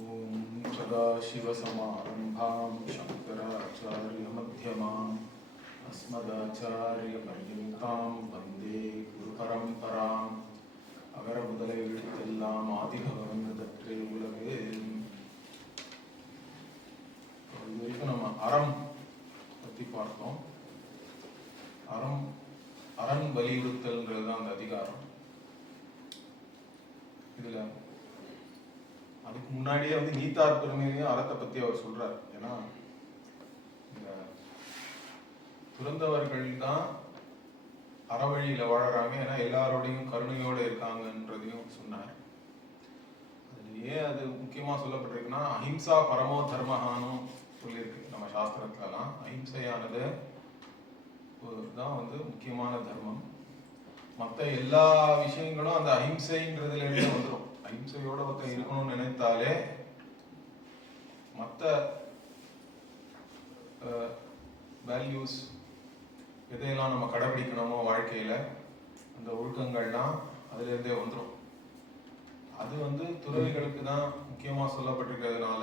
ॐ सदाशिवसमारम्भां शङ्कराचार्यमध्यमाम् अस्मदाचार्यपर्यन्तां वन्दे गुरुपरम्पराम् அகர முதலை எழுத்தெல்லாம் ஆதிபகவன் முதற்றே உலகே. இது வரைக்கும் நம்ம அறம் பற்றி பார்த்தோம். அரண் வலியுறுத்தல்ன்றது தான் அந்த அதிகாரம். இதுல அதுக்கு முன்னாடியே நீத்தார் பெருமையிலையும் அறத்தை பத்தி அவர் சொல்றார். ஏன்னா இந்த துறந்தவர்கள் தான் அறவழியில வாழறாங்க, ஏன்னா எல்லாரோடையும் கருணையோட இருக்காங்கன்றதையும் சொன்னார். அதுலயே அது முக்கியமா சொல்லப்பட்டிருக்குன்னா அஹிம்சா பரமோ தர்மஹானும் சொல்லியிருக்கு நம்ம சாஸ்திரத்துலலாம். அஹிம்சையானது தான் முக்கியமான தர்மம். மற்ற எல்லா விஷயங்களும் அந்த அஹிம்சைன்றதுல இருந்து வந்துடும். அஹிம்சையோட ஒருத்தன் இருக்கணும்னு நினைத்தாலே மற்ற வேல்யூஸ் எதையெல்லாம் நம்ம கடைபிடிக்கணுமோ வாழ்க்கையில அந்த ஒழுக்கங்கள்லாம் அதுல இருந்தே வந்துடும். அது துறவிகளுக்கு தான் முக்கியமா சொல்லப்பட்டிருக்கிறதுனால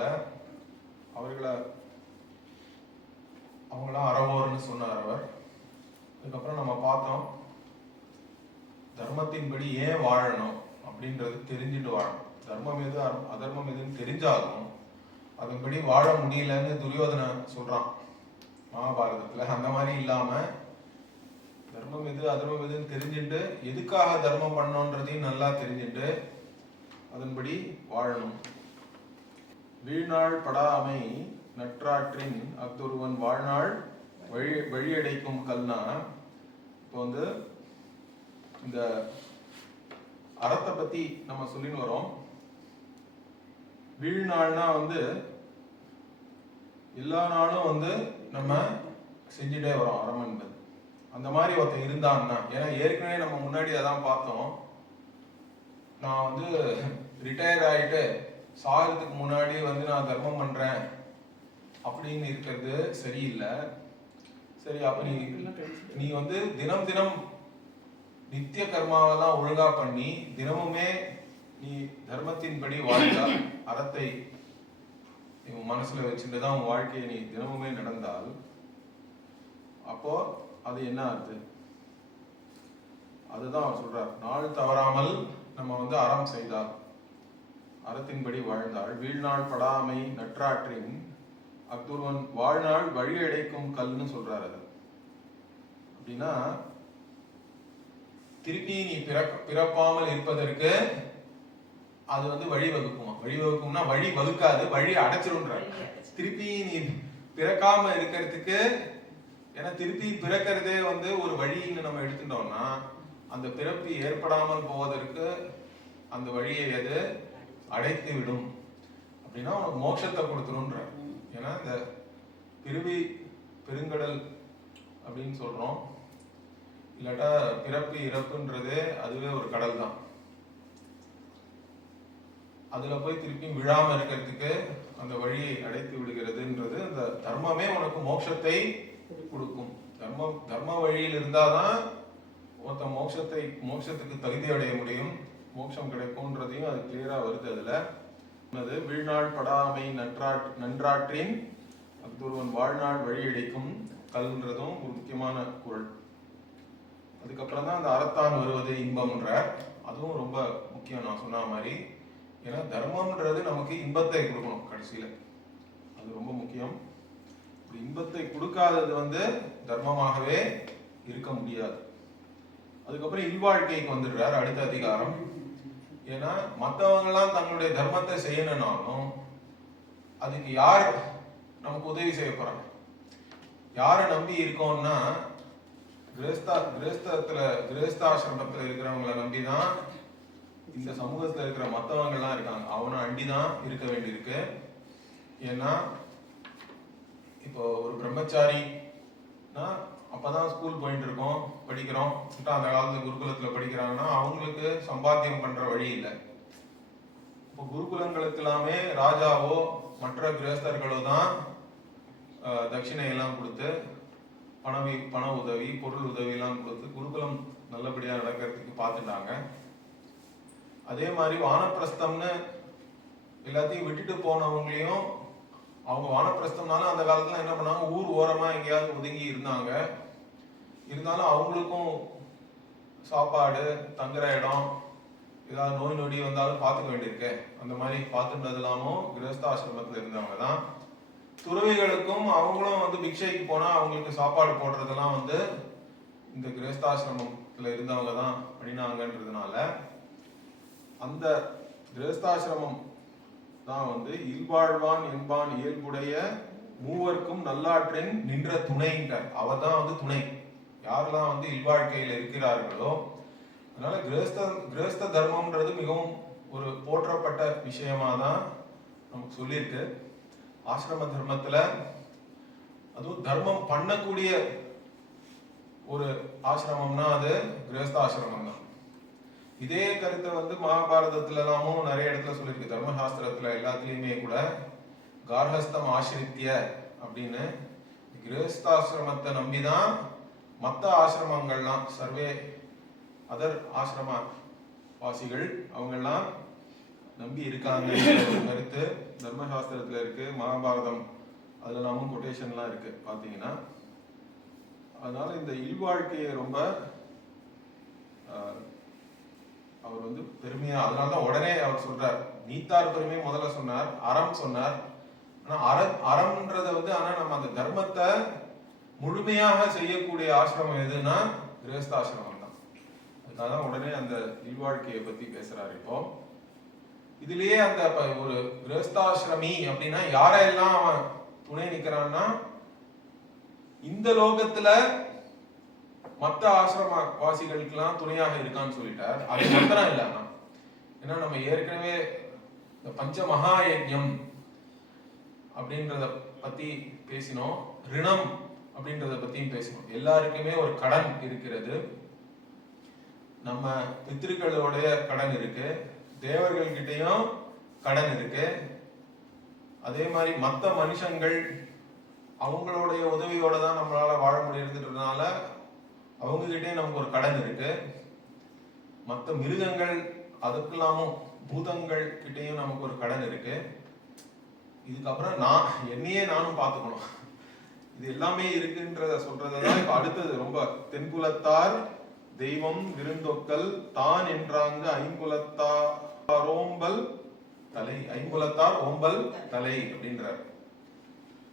அவங்களாம் அறவோர்னு சொன்னார் அவர். அதுக்கப்புறம் நம்ம பார்த்தோம், தர்மத்தின்படி ஏன் வாழணும் அப்படின்றது தெரிஞ்சுட்டு வாழணும். தர்மம் எது அதர்மம் எதுன்னு தெரிஞ்சாலும் அதன்படி வாழ முடியலன்னு துரியோதனை சொல்றான் மகாபாரதத்துல. அந்த மாதிரி இல்லாம தர்மம் எது அதர்மம் எதுன்னு தெரிஞ்சுட்டு எதுக்காக தர்மம் பண்ணோன்றதையும் நல்லா தெரிஞ்சுட்டு அதன்படி வாழணும். வீழ்நாள் படாமை நற்றாற்றின் அஃதொருவன் வாழ்நாள் வழியடைக்கும் கல்னா. இப்போ இந்த அறத்தை பத்தி நம்ம சொல்லின்னு வரோம். வீழ்நாள்னா எல்லா நாளும் நம்ம செஞ்சுட்டே வரோம் அறம் என்பது. அந்த மாதிரி ஒருத்தன் இருந்தான்னா, ஏன்னா ஏற்கனவே நம்ம முன்னாடி அதான் பார்த்தோம், நான் ரிட்டையர் ஆயிட்டு சாகிறதுக்கு முன்னாடி நான் தர்மம் பண்றேன் அப்படின்னு இருக்கிறது சரியில்லை. சரி, அப்ப நீ தினம் தினம் நித்திய கர்மாவெல்லாம் ஒழுங்கா பண்ணி தினமுமே நீ தர்மத்தின்படி வாழ்ந்தால், அறத்தை மனசுல வச்சுட்டுதான் உன் வாழ்க்கையை நீ தினமுமே நடந்தால், அப்போ அது என்ன ஆகுது? அதுதான் அவர் சொல்றார். நாள் தவறாமல் நம்ம அறம் செய்தால், அறத்தின்படி வாழ்ந்தால் வீழ்நாள் படாமை நற்றாற்றின் அஃதொருவன் வாழ்நாள் வழியடைக்கும் கல்னு சொல்றாரு. அது அப்படின்னா திருப்பி நீ பிறப்பாமல் இருப்பதற்கு அது வழிவகுக்குமா? வழிவகுக்கும்னா வழி வகுக்காது, வழி அடைச்சிருன்ற. திருப்பி நீ பிறக்காம இருக்கிறதுக்கு, ஏன்னா திருப்பி பிறக்கிறதே ஒரு வழின்னு நம்ம எடுத்துட்டோம்னா அந்த பிறப்பு ஏற்படாமல் போவதற்கு அந்த வழியை எது அடைத்து விடும். அப்படின்னா உனக்கு மோட்சத்தை கொடுத்துருன்ற. ஏன்னா இந்த பிறவி பெருங்கடல் அப்படின்னு சொல்றோம். இல்லாட்டா பிறப்பு இறப்புன்றது அதுவே ஒரு கடல் தான். அதுல போய் திருப்பி விழாம இருக்கிறதுக்கு அந்த வழியை அடைத்து விடுகிறதுன்றது அந்த தர்மமே உனக்கு மோட்சத்தை கொடுக்கும். தர்ம வழியில் இருந்தாதான் ஒருத்த மோட்சத்துக்கு தகுதி அடைய முடியும், மோட்சம் கிடைக்கும்ன்றதையும் அது கிளியரா வருது. அதுல வீழ்நாள் படாமை நன்றாற்றின் அஃதொருவன் வாழ்நாள் வழியடைக்கும் கல்ன்றதும் ஒரு முக்கியமான குறள். அதுக்கப்புறம் தான் அந்த அறத்தான் வருவது இன்பம்ன்றார். அதுவும் ரொம்ப முக்கியம் நான் சொன்ன மாதிரி. ஏன்னா தர்மம்ன்றது நமக்கு இன்பத்தை கொடுக்கணும் கடைசியில, அது ரொம்ப முக்கியம். இன்பத்தை கொடுக்காதது தர்மமாகவே இருக்க முடியாது. அதுக்கப்புறம் இல்வாழ்க்கைக்கு வந்துடுறார் அடுத்த அதிகாரம். ஏன்னா மற்றவங்க எல்லாம் தங்களுடைய தர்மத்தை செய்யணும்னாலும் அதுக்கு யார் நமக்கு உதவி செய்ய போறாங்க? யாரை நம்பி இருக்கோம்னா கிரகஸ்தாசிரமத்துல இருக்கிறவங்களை நம்பிதான் இந்த சமூகத்துல இருக்கிற மத்தவங்க எல்லாம் இருக்காங்க. அவனை அண்டிதான் இருக்க வேண்டியிருக்கு. ஏன்னா இப்போ ஒரு பிரம்மச்சாரினா அப்பதான் ஸ்கூல் போயிட்டு இருக்கோம், படிக்கிறோம். அந்த காலத்துல குருகுலத்துல படிக்கிறாங்கன்னா அவங்களுக்கு சம்பாத்தியம் பண்ற வழி இல்லை. இப்போ குருகுலங்களுக்கு எல்லாமே ராஜாவோ மற்ற கிரகஸ்தர்களோ தான் தட்சிணை எல்லாம் கொடுத்து பண உதவி பொருள் உதவி எல்லாம் கொடுத்து குருகுலம் நல்லபடியா நடக்கிறதுக்கு பார்த்துட்டாங்க. அதே மாதிரி வானப்பிரஸ்தம்னு எல்லாத்தையும் விட்டுட்டு போனவங்களையும் அவங்க வானப்பிரஸ்தம்னாலும் அந்த காலத்துல என்ன பண்ணாங்க, ஊர் ஓரமா எங்கேயாவது ஒதுங்கி இருந்தாங்க. இருந்தாலும் அவங்களுக்கும் சாப்பாடு, தங்குற இடம், ஏதாவது நோய் நொடி வந்தாலும் பார்த்துக்க வேண்டியிருக்கு. அந்த மாதிரி பார்த்துட்டது இல்லாமல் கிரகஸ்தாசிரமத்தில் இருந்தவங்க தான். துறவிகளுக்கும் அவங்களும் வந்து பிக்ஷைக்கு போனால் அவங்களுக்கு சாப்பாடு போடுறதெல்லாம் வந்து இந்த கிரகஸ்தாசிரமத்தில் இருந்தவங்க தான் பண்ணினாங்கன்றதுனால அந்த கிரகஸ்தாசிரமம் தான் வந்து இல்வாழ்வான் என்பான் இயல்புடைய மூவர்க்கும் நல்லாற்றின் நின்ற துணைங்கிறார். அவர் தான் வந்து துணை. யாரெல்லாம் வந்து இல்வாழ்க்கையில் இருக்கிறார்களோ, அதனால கிரகஸ்த தர்மம்ன்றது மிகவும் ஒரு போற்றப்பட்ட விஷயமா தான் நமக்கு சொல்லியிருக்கு. ஆசிரம தர்மத்துல அதுவும் தர்மம் பண்ணக்கூடிய ஒரு ஆசிரமம்னா அது கிரகஸ்தாசிரமம் தான். இதே கருத்தை வந்து மகாபாரதத்துல எல்லாமும் நிறைய இடத்துல சொல்லியிருக்கு. தர்மசாஸ்திரத்துல எல்லாத்துலயுமே கூட கார்ஹஸ்தம் ஆசிரித்திய அப்படின்னு கிரகஸ்தாசிரமத்தை நம்பிதான் மற்ற ஆசிரமங்கள்லாம் சர்வே அதர் ஆசிரம வாசிகள் அவங்கெல்லாம் நம்பி இருக்காங்க ஒரு கருத்து தர்மசாஸ்திரத்துல இருக்கு. மகாபாரதம் அதுல எல்லாமும் கொட்டேஷன்லாம் இருக்கு பாத்தீங்கன்னா. அதனால இந்த இல்வாழ்க்கையை ரொம்ப அவர் வந்து பெருமையா, அதனாலதான் உடனே அவர் சொல்றார். நீத்தார் பெருமையை முதல்ல சொன்னார், அறம் சொன்னார். ஆனா அறம்ன்றத வந்து ஆனா நம்ம அந்த தர்மத்தை முழுமையாக செய்யக்கூடிய ஆசிரமம் எதுன்னா கிரகஸ்தாசிரமம் தான். அதனால உடனே அந்த இல்வாழ்க்கையை பத்தி பேசுறாரு. இப்போ இதுலயே அந்த ஒரு கிரகஸ்தாசிரமி அப்படின்னா யாரெல்லாம் அவன் துணை நிக்கிறான்னா, இந்த லோகத்துல மற்ற ஆசிரம வாசிகளுக்கெல்லாம் துணையாக இருக்கான்னு சொல்லிட்டார். அது மாத்திரம் இல்ல, ஏன்னா நம்ம ஏற்கனவே இந்த பஞ்ச மகா யஜ்ஞம் அப்படின்றத பத்தி பேசினோம், ரிணம் அப்படின்றத பத்தியும் பேசணும். எல்லாருக்குமே ஒரு கடன் இருக்கிறது. நம்ம பித்ருக்களுடைய கடன் இருக்கு, தேவர்கள் கிட்டையும் கடன் இருக்கு. அதே மாதிரி மற்ற மனுஷங்கள் அவங்களுடைய உதவியோட தான் நம்மளால வாழ முடியுதுன்றதுனால அவங்க கிட்டே நமக்கு ஒரு கடன் இருக்கு. மற்ற மிருகங்கள் அதுக்கெல்லாமும் பூதங்கள் கிட்டையும் நமக்கு ஒரு கடன் இருக்கு. இதுக்கப்புறம் என்னையே நானும் பார்த்துக்கணும். இது எல்லாமே இருக்குன்றத சொல்றதுதான் இப்ப அடுத்தது. ரொம்ப தென்குலத்தார் தெய்வம் விருந்தொக்கல் தான் என்றாங்க ஐங்குலத்தார் ஓம்பல் தலை, ஐங்குலத்தார் ஓம்பல் தலை அப்படின்றார்.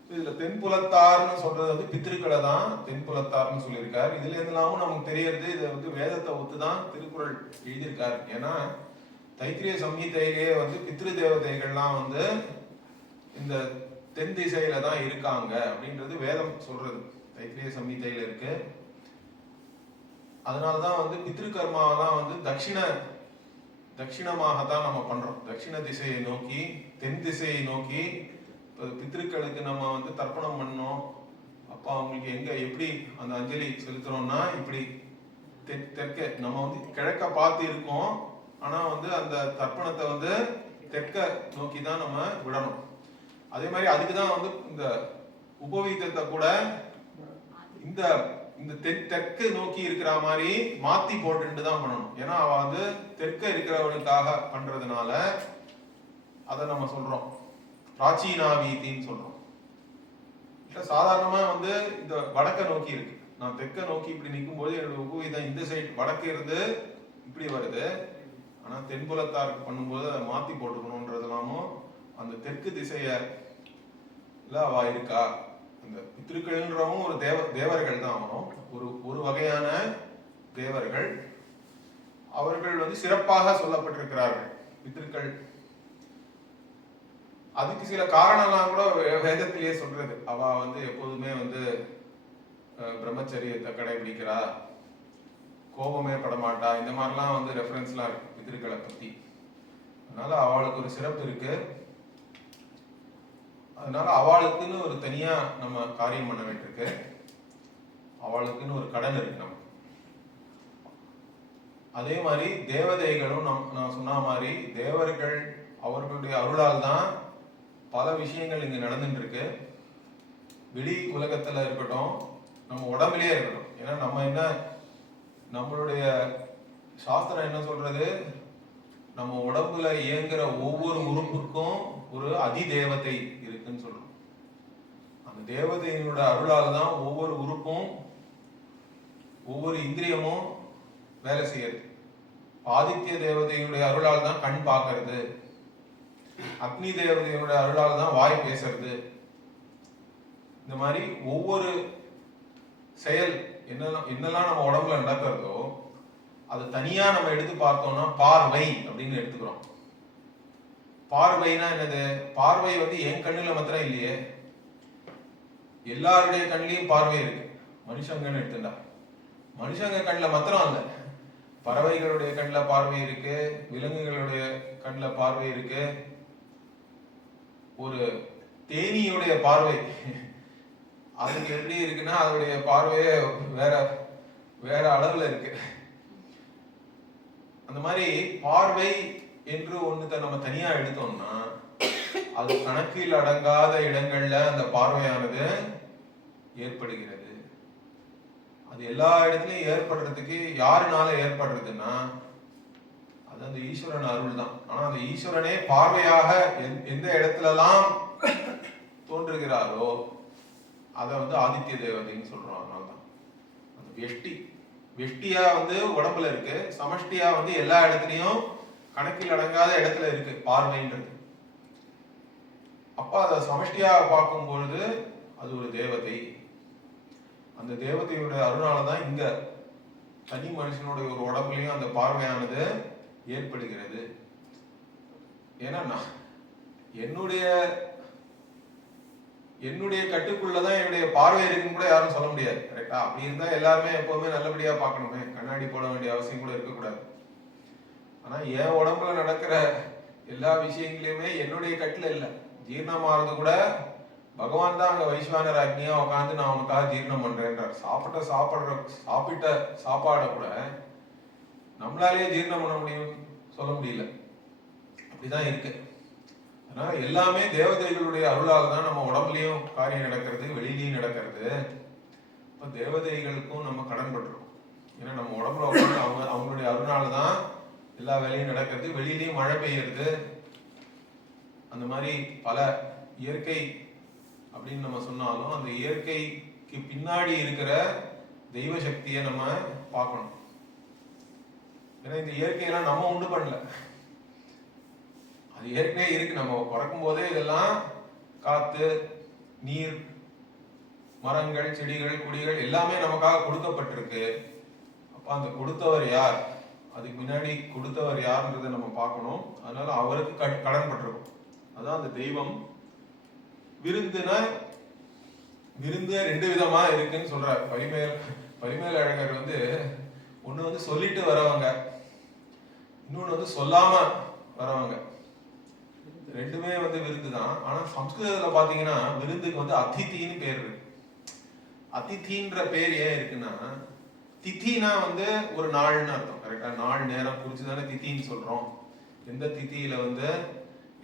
இதுல தென்புலத்தார்னு சொல்றது வந்து பித்திருக்களை தான் தென்புலத்தார்னு சொல்லியிருக்காரு. இதுல இருந்தாலும் நமக்கு தெரியறது, இதை வந்து வேதத்தை ஒத்துதான் திருக்குறள் எழுதியிருக்காரு. ஏன்னா தைத்திரிய சம்ஹிதையிலேயே வந்து பித்ரு தேவதைகள்லாம் வந்து இந்த தென் திசையில தான் இருக்காங்க அப்படின்றது வேதம் சொல்றது, தைத்திரிய சம்ஹிதையில இருக்கு. அதனாலதான் வந்து பித்ரு கர்மாவெல்லாம் வந்து தட்சிணமாக தான் நம்ம பண்றோம். தட்சிண திசையை நோக்கி, தென் திசையை நோக்கி பித்ருக்களுக்கு நம்ம வந்து தர்ப்பணம் பண்ணோம். அப்ப அவங்களுக்கு எங்க எப்படி அந்த அஞ்சலி செலுத்துறோம்னா, இப்படி தெற்க நம்ம வந்து கிழக்க பார்த்து இருக்கோம். ஆனா வந்து அந்த தர்ப்பணத்தை வந்து தெற்க நோக்கி தான் நம்ம விடணும். அதே மாதிரி அதுக்குதான் வந்து இந்த உபவீதத்தை கூட இந்த தெற்கு நோக்கி இருக்கிற மாதிரி மாத்தி போட்டு தான் பண்ணணும். ஏன்னா அவ வந்து தெற்க இருக்கிறவனுக்காக பண்றதுனால அதை நம்ம சொல்றோம் பிராச்சீனாவீதின்னு சொல்றோம். சாதாரணமா வந்து இந்த வடக்க நோக்கி இருக்கு, நான் தெற்க நோக்கி இப்படி நிற்கும் போது என்னோட உபவீதம் இந்த சைடு வடக்கு இருந்து இப்படி வருது. ஆனா தென்புலத்தாருக்கு பண்ணும்போது அதை மாத்தி போட்டுக்கணும்ன்றதெல்லாமும் அந்த தெற்கு திசைய அவ இருக்கா. அந்த பித்ருக்கள்ன்றவும் ஒரு தேவர்கள் தான் ஆகணும், ஒரு வகையான தேவர்கள். அவர்கள் வந்து சிறப்பாக சொல்லப்பட்டிருக்கிறார்கள் பித்ருக்கள். அதுக்கு சில காரணம்லாம் கூட வேதத்திலேயே சொல்றது. அவ வந்து எப்போதுமே வந்து பிரம்மச்சரியத்தை கடைபிடிக்கிறா, கோபமே படமாட்டா, இந்த மாதிரிலாம் வந்து ரெஃபரன்ஸ்லாம் இருக்கு பித்ருக்களை பத்தி. அதனால அவளுக்கு ஒரு சிறப்பு இருக்கு. அதனால அவளுக்குன்னு ஒரு தனியா நம்ம காரியம் பண்ண வேண்டியிருக்கு, அவளுக்குன்னு ஒரு கடன் இருக்கு நமக்கு. அதே மாதிரி தேவதைகளும் நான் சொன்ன மாதிரி தேவர்கள் அவர்களுடைய அருளால் தான் பல விஷயங்கள் இங்க நடந்துட்டு இருக்கு. வெளி உலகத்துல இருக்கட்டும், நம்ம உடம்புலயே இருக்கட்டும். ஏன்னா நம்ம என்ன, நம்மளுடைய சாஸ்திரம் என்ன சொல்றது, நம்ம உடம்புல இயங்குற ஒவ்வொரு உறுப்புக்கும் அதிதேவதை இருக்குன்னு சொல்றோம். அந்த தேவதையினோட அருளால் தான் ஒவ்வொரு உறுப்பும் ஒவ்வொரு இந்திரியமும் வேலை செய்யறது. ஆதித்ய தேவதையினுடைய அருளால் தான் கண் பார்க்கறது, அக்னி தேவதையினுடைய அருளால் தான் வாய் பேசுறது. இந்த மாதிரி ஒவ்வொரு செயல் என்னெல்லாம் நம்ம உடம்புல நடக்கிறதோ அது தனியா நம்ம எடுத்து பார்த்தோம்னா பார்வை அப்படின்னு எடுத்துக்கிறோம். பார்வைனா என்னது? பார்வை வந்து என் கண்ணுல மாத்திரம் இல்லையே, எல்லாருடைய கண்ணிலையும் பார்வை இருக்கு. மனுஷங்கன்னு எடுத்துட்டா மனுஷங்க கண்ணில் மாத்திரம் இல்ல, பறவைகளுடைய கண்ணில் பார்வை இருக்கு, விலங்குகளுடைய கண்ணில் பார்வை இருக்கு, ஒரு தேனியுடைய பார்வை அதுக்கு எப்படி இருக்குன்னா அதோடைய பார்வையே வேற வேற அளவுல இருக்கு. அந்த மாதிரி பார்வை என்று ஒண்ணுத்தை நம்ம தனியா எடுத்தோம்னா அது கணக்கில் அடங்காத இடங்கள்ல அந்த பார்வையானது ஏற்படுகிறது. அது எல்லா இடத்துலயும் ஏற்படுறதுக்கு யாருனால ஏற்படுறதுன்னா அது அந்த ஈஸ்வரன் அருள் தான். ஆனா அந்த ஈஸ்வரனே பார்வையாக எந்த இடத்துலலாம் தோன்றுகிறாரோ அதை வந்து ஆதித்ய தேவதைன்னு சொல்றோம். அதனால்தான் அந்த வெஷ்டியா வந்து உடம்புல இருக்கு, சமஷ்டியா வந்து எல்லா இடத்துலயும் கணக்கில் அடங்காத இடத்துல இருக்கு பார்வைன்றது. அப்ப அதை சமஷ்டியா பார்க்கும் பொழுது அது ஒரு தேவதை. அந்த தேவதையோட அருளாலதான் இங்க தனி மனுஷனுடைய ஒரு உடம்புலையும் அந்த பார்வையானது ஏற்படுகிறது. ஏன்னா என்னுடைய கட்டுக்குள்ளதான் என்னுடைய பார்வை இருக்குன்னு கூட யாரும் சொல்ல முடியாது. கரெக்டா? அப்படி இருந்தா எல்லாருமே எப்பவுமே நல்லபடியா பார்க்கணுமே, கண்ணாடி போட வேண்டிய அவசியம் கூட இருக்கக்கூடாது. ஆனா என் உடம்புல நடக்கிற எல்லா விஷயங்களையுமே என்னுடைய கட்டுல இல்லை. ஜீரணமாறது கூட பகவான் தான் அங்க வைஸ்வானர் அக்னியா உட்காந்து நான் உனக்காக ஜீரணம் பண்றேன்றார். சாப்பிட்ட சாப்பாடை கூட நம்மளாலேயே ஜீரணம் பண்ண முடியும் சொல்ல முடியல, அப்படிதான் இருக்கு. அதனால எல்லாமே தேவதைகளுடைய அருளாக தான் நம்ம உடம்புலயும் காரியம் நடக்கிறது, வெளியிலயும் நடக்கிறது. இப்ப தேவதைகளுக்கும் நம்ம கடன் பட்டிருக்கோம். ஏன்னா நம்ம உடம்புல உட்காந்து அவங்களுடைய அருளால தான் எல்லா வேலையும் நடக்கிறது, வெளியிலயும் மழை பெய்யுறது. அந்த மாதிரி பல இயற்கை அப்படின்னு நம்ம சொன்னாலும் அந்த இயற்கைக்கு பின்னாடி இருக்கிற தெய்வ சக்தியை நம்ம பார்க்கணும். ஏன்னா இந்த இயற்கையெல்லாம் நம்ம உண்டு பண்ணல, அது ஏற்கனவே இருக்கு. நம்ம பிறக்கும் போதே இதெல்லாம் காத்து, நீர், மரங்கள், செடிகள், கொடிகள் எல்லாமே நமக்காக கொடுக்கப்பட்டிருக்கு. அப்ப அந்த கொடுத்தவர் யார், அதுக்கு முன்னாடி கொடுத்தவர் யாருன்றதை நம்ம பார்க்கணும். அதனால அவருக்கு கடன் பட்டிருக்கும். அதான் அந்த தெய்வம். விருந்து ரெண்டு விதமா இருக்குன்னு சொல்றார் பரிமேல் அழகர். வந்து ஒண்ணு வந்து சொல்லிட்டு வரவங்க, இன்னொன்னு வந்து சொல்லாம வரவங்க. ரெண்டுமே வந்து விருந்து தான். ஆனா சம்ஸ்கிருதத்துல பாத்தீங்கன்னா விருந்துக்கு வந்து அதித்தின்னு பேர் இருக்கு. அதித்தின்ற பேர் ஏன் இருக்குன்னா, தித்தினா வந்து ஒரு நாள்னு அர்த்தம். கரெக்டா? நாள் நேரம் குறிச்சுதானே தித்தின்னு சொல்றோம். எந்த தித்தியில வந்து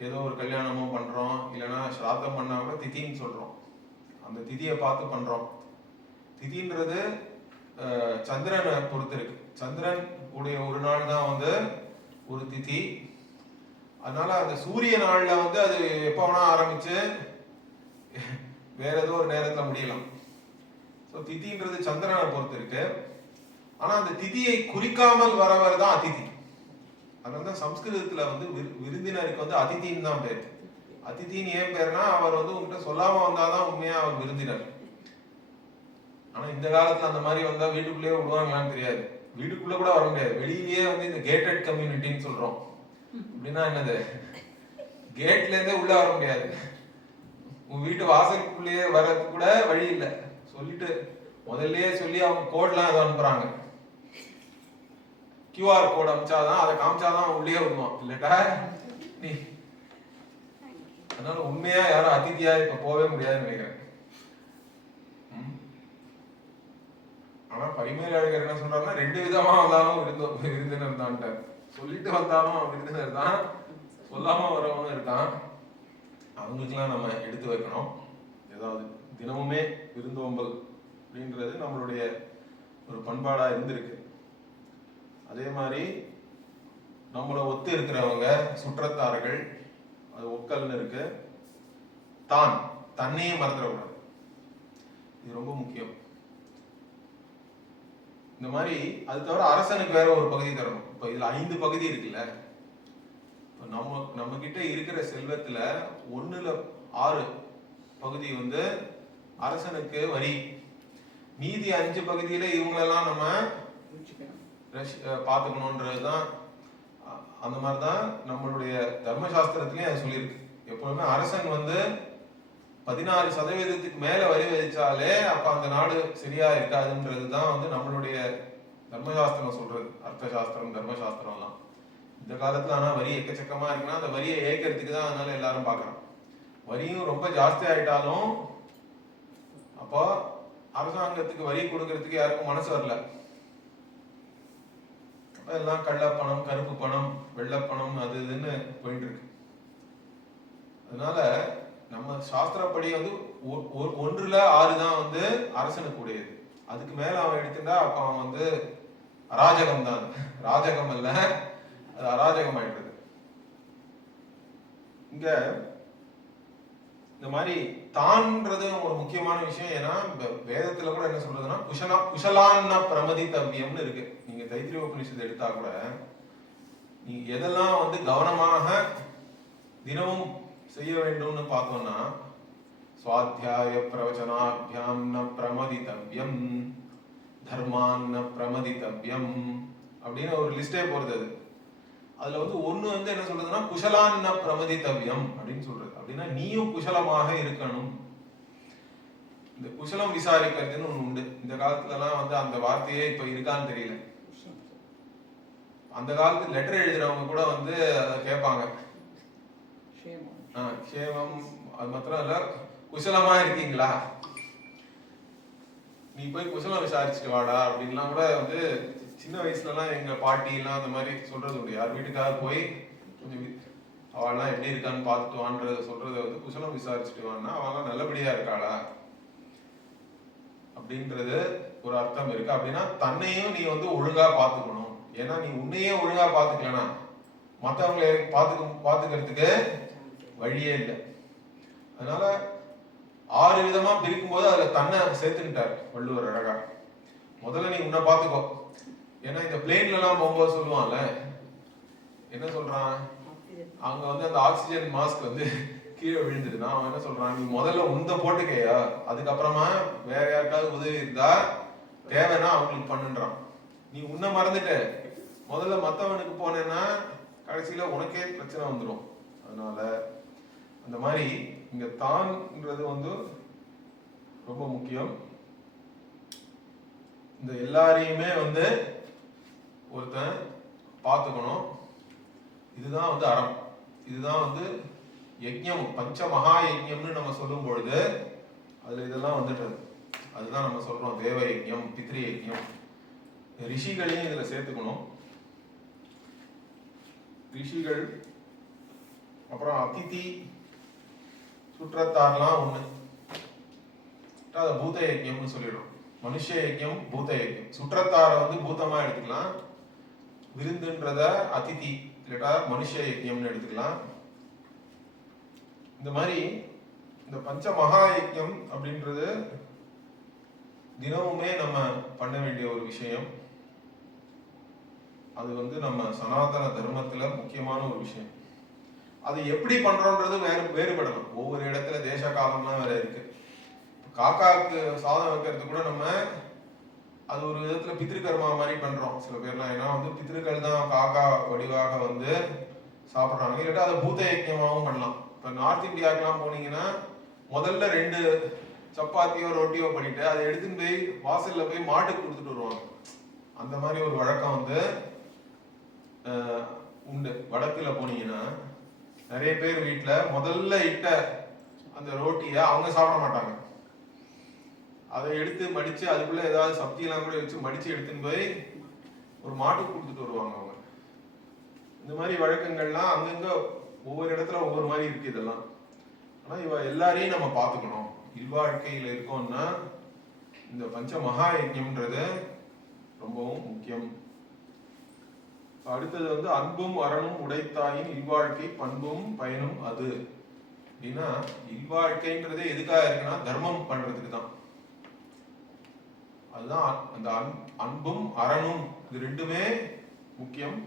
ஏதோ ஒரு கல்யாணமோ பண்றோம், இல்லைன்னா ஸ்ராத்தம் பண்ணா கூட தித்தின்னு சொல்றோம். அந்த திதியை பார்த்து பண்றோம். திதின்றது சந்திரனை பொறுத்து இருக்கு. சந்திரன் உடைய ஒரு நாள் தான் வந்து ஒரு திதி. அதனால அந்த சூரிய நாள்ல வந்து அது எப்ப வேணா ஆரம்பிச்சு வேற ஏதோ ஒரு நேரத்துல முடியலாம். திதின்றது சந்திரனை பொறுத்து இருக்கு. ஆனா அந்த திதியை குறிக்காமல் வரவர் தான் அதிதி. அதனாலதான் சம்ஸ்கிருதத்துல வந்து விருந்தினருக்கு வந்து அதிதின்னு தான் பேர். அதிதின்னு ஏன் பேருனா அவர் வந்து உங்ககிட்ட சொல்லாம வந்தாதான் உண்மையா அவர் விருந்தினர். ஆனா இந்த காலத்துல அந்த மாதிரி வந்தா வீட்டுக்குள்ளேயே விடுவாங்களான்னு தெரியாது. வீட்டுக்குள்ள கூட வர முடியாது. வெளியிலேயே வந்து இந்த கேட்டட் கம்யூனிட்டின்னு சொல்றோம். அப்படின்னா என்னது? கேட்ல இருந்தே உள்ள வர முடியாது. உங்க வீட்டு வாசலுக்குள்ளேயே வர்றதுக்கு கூட வழி இல்லை. சொல்லிட்டு முதல்லயே சொல்லி அவங்க கோட்லாம் ஏதோ அனுப்புறாங்க. QR கோட் அனுப்பிச்சாதான், அதை காமிச்சாதான் உள்ளே விடுவான், இல்லட்டா நீ. அதனால உண்மையா யாரும் அதிதியா இப்ப போவே முடியாதுன்னு நினைக்கிறேன். ஆனா பரிமேல் அழகர் என்ன சொல்றாருன்னா, ரெண்டு விதமா வந்தாலும் விருந்தினர் தான். சொல்லிட்டு வந்தாலும் விருந்தினர் தான், சொல்லாம வரவனும் இருக்கான். அவங்களுக்கெல்லாம் நம்ம எடுத்து வைக்கணும். ஏதாவது தினமுமே விருந்தோம்பல் அப்படின்றது நம்மளுடைய ஒரு பண்பாடா இருந்திருக்கு. அதே மாதிரி நம்மளை ஒத்து இருக்கிறவங்க, சுற்றத்தார்கள், அது ஒக்கல்னு இருக்கு. தான், தன்னையே மறந்துடக்கூடாது, இது ரொம்ப முக்கியம். இந்த மாதிரி அது தவிர அரசனுக்கு வேற ஒரு பகுதி தரணும். இப்ப இதுல 5 பகுதி இருக்குல்ல, நம்ம கிட்ட இருக்கிற செல்வத்துல 1/6 பகுதி வந்து அரசனுக்கு வரி, மீதி 5 பகுதியில இவங்களெல்லாம் நம்ம பார்த்துக்கணுன்றதுதான். அந்த மாதிரிதான் நம்மளுடைய தர்மசாஸ்திரத்திலேயே அது சொல்லியிருக்கு. எப்பவுமே அரசன் வந்து 16% மேல வரி விதிச்சாலே அப்ப அந்த நாடு சரியா இருக்காதுன்றதுதான் வந்து நம்மளுடைய தர்மசாஸ்திரம் சொல்றது. அர்த்த சாஸ்திரம், தர்மசாஸ்திரம் எல்லாம் இந்த காலத்துல ஆனா வரி எக்கச்சக்கமா இருக்குன்னா அந்த வரியை ஏற்கிறதுக்கு தான் அதனால எல்லாரும் பாக்குறோம். வரியும் ரொம்ப ஜாஸ்தி ஆயிட்டாலும் அப்போ அரசாங்கத்துக்கு வரி கொடுக்கறதுக்கு யாருக்கும் மனசு வரல. எல்லாம் கள்ள பணம், கருப்பு பணம், வெள்ளப்பணம், அது இதுன்னு போயிட்டு இருக்கு. அதனால நம்ம சாஸ்திரப்படி வந்து 1/6 தான் வந்து அரசனுக்கு உடையது. அதுக்கு மேல அவன் எடுத்துட்டா அப்ப அவன் வந்து அராஜகம் தான். ராஜகம் அல்ல, அது அராஜகம் ஆயிடுறது. இங்க இந்த மாதிரி தான்ன்றது ஒரு முக்கியமான விஷயம். ஏன்னா வேதத்துல கூட என்ன சொல்றதுன்னா குஷலான்ன பிரமதித்தவ்யம்னு இருக்கு. நீங்க தைத்திரிய உபநிஷத்தை எடுத்தா கூட நீங்க எதெல்லாம் வந்து கவனமாக தினமும் செய்ய வேண்டும்னு பார்த்தோம்னா, சுவாத்தியாய பிரவச்சனாபியாம் ந பிரமதித்தவ்யம், தர்மான் ந பிரமதித்தவ்யம் அப்படின்னு ஒரு லிஸ்டே போறது. அதுல வந்து ஒண்ணு வந்து என்ன சொல்றதுன்னா குஷலான் ந பிரமதித்தவ்யம் அப்படின்னு சொல்றது. அப்படின்னா நீயும் குஷலமாக இருக்கணும். இந்த குஷலம் விசாரிக்கிறதுன்னு ஒண்ணு உண்டு. இந்த காலத்துல எல்லாம் வந்து அந்த வார்த்தையே இப்ப இருக்கான்னு தெரியல. அந்த காலத்து லெட்டர் எழுதுறவங்க கூட வந்து அதை கேட்பாங்க. க்ஷேமம், அது மாத்திரம் இல்ல, குஷலமா இருக்கீங்களா, நீ போய் குஷலம் விசாரிச்சுட்டு வாடா அப்படின்லாம் கூட வந்து சின்ன வயசுல எல்லாம் எங்க பாட்டி எல்லாம் அந்த மாதிரி சொல்றது உண்டு. யார் வீட்டுக்காக போய் கொஞ்சம் அவள்லாம் எப்படி இருக்கான்னு பார்த்துட்டு வான்றத சொல்றத வந்து குஷலம் விசாரிச்சுட்டு வான்னா அவெல்லாம் நல்லபடியா இருக்காளா அப்படின்றது ஒரு அர்த்தம் இருக்கு. அப்படின்னா தன்னையும் நீ வந்து ஒழுங்கா பார்த்துக்கணும். ஏன்னா நீ உன்னையே ஒழுங்கா பார்த்துக்கலனா மற்றவங்களை பார்த்துக்கிறதுக்கு வழியே இல்லை. அதனால 6 விதமா பிரிக்கும் போது அதுல தன்னை சேர்த்துக்கிட்டார் வள்ளுவர் அழகா. முதல்ல நீ உன்னை பார்த்துக்கோ. ஏன்னா இந்த பிளேன்ல எல்லாம் போகும்போது சொல்லுவான்ல, என்ன சொல்றான், அங்க வந்து அந்த ஆக்சிஜன் மாஸ்க் வந்து கீழே விழுந்துருந்தா அவன் என்ன சொல்றான், நீ முதல்ல உந்த போட்டுக்கையா, அதுக்கப்புறமா வேற யாருக்காவது உதவி இருந்தா தேவைன்னா அவங்களுக்கு பண்ணுன்றான். நீ உன்னை மறந்துட்ட முதல்ல மத்தவனுக்கு போனேன்னா கடைசியில உனக்கே பிரச்சனை வந்துடும். அதனால அந்த மாதிரி இங்க தான்ன்றது வந்து ரொம்ப முக்கியம். இந்த எல்லாரையுமே வந்து ஒருத்தன் பார்த்துக்கணும். இதுதான் வந்து அறம். இதுதான் வந்து யஜ்ஞம், பஞ்ச மகா யஜ்ஞம்னு நம்ம சொல்லும் பொழுது அதுல இதெல்லாம் வந்துட்டு அதுதான் நம்ம சொல்றோம். தேவ யஜ்ஞம், பித்ரு யஜ்ஞம், ரிஷிகளையும் இதுல சேர்த்துக்கணும். ரிஷிகள், அப்புறம் அதிதி, சுற்றத்தார்லாம் ஒண்ணு. அதை பூத யஜ்ஞம்னு சொல்லிடும். மனுஷ யஜ்ஞம், பூத யஜ்ஞம். சுற்றத்தாரை வந்து பூதமா எடுத்துக்கலாம், விருந்துன்றத அதிதி இல்லட்டா மனுஷ யஜ்ஞம்னு எடுத்துக்கலாம். இந்த மாதிரி இந்த பஞ்ச மகா யஜ்ஞம் அப்படின்றது தினமுமே நம்ம பண்ண வேண்டிய ஒரு விஷயம். அது வந்து நம்ம சனாதன தர்மத்துல முக்கியமான ஒரு விஷயம். அது எப்படி பண்றோன்றது வேறுபடலாம். ஒவ்வொரு இடத்துல தேச காலம்லாம் வேற இருக்கு. காக்காவுக்கு சாதம் வைக்கிறது கூட நம்ம அது ஒரு விதத்துல பித்ருக்கர்மா மாதிரி பண்றோம் சில பேர்லாம். ஏன்னா வந்து பித்ருக்கள் தான் காக்கா வடிவாக வந்து சாப்பிட்றாங்க. இல்லாட்டா அதை பூத யஜ்ஞமாகவும் பண்ணலாம். இப்ப நார்த் இந்தியாவுக்குலாம் போனீங்கன்னா முதல்ல 2 சப்பாத்தியோ ரொட்டியோ பண்ணிட்டு அதை எடுத்துன்னு போய் வாசல்ல போய் மாட்டுக்கு கொடுத்துட்டு வருவாங்க. அந்த மாதிரி ஒரு வழக்கம் வந்து உண்டு. வடக்குல போனீங்கன்னா நிறைய பேர் வீட்டுல முதல்ல இட்ட அந்த ரோட்டிய அவங்க சாப்பிட மாட்டாங்க. அதை எடுத்து மடிச்சு அதுக்குள்ள ஏதாவது சப்தியெல்லாம் கூட வச்சு மடிச்சு எடுத்துன்னு போய் ஒரு மாட்டுக்கு கொடுத்துட்டு வருவாங்க அவங்க. இந்த மாதிரி வழக்கங்கள்லாம் அங்கங்க ஒவ்வொரு இடத்துல ஒவ்வொரு மாதிரி இருக்கு இதெல்லாம். ஆனா இவ எல்லாரையும் நம்ம பார்த்துக்கணும். இல்வாழ்க்கையில இருக்கோம்னா இந்த பஞ்ச மகா யஜ்ஞம்ன்றது ரொம்பவும் முக்கியம். அடுத்தது வந்து அன்பும் அறனும் உடைத்தாயின் இல்வாழ்க்கை பண்பும் பயனும் அது. அப்படின்னா இல்வாழ்க்கைன்றதே எதுக்காக இருக்குன்னா தர்மம் பண்றதுக்கு தான். அதுதான் அந்த அன்பும் அறனும் இது ரெண்டுமே முக்கியம்.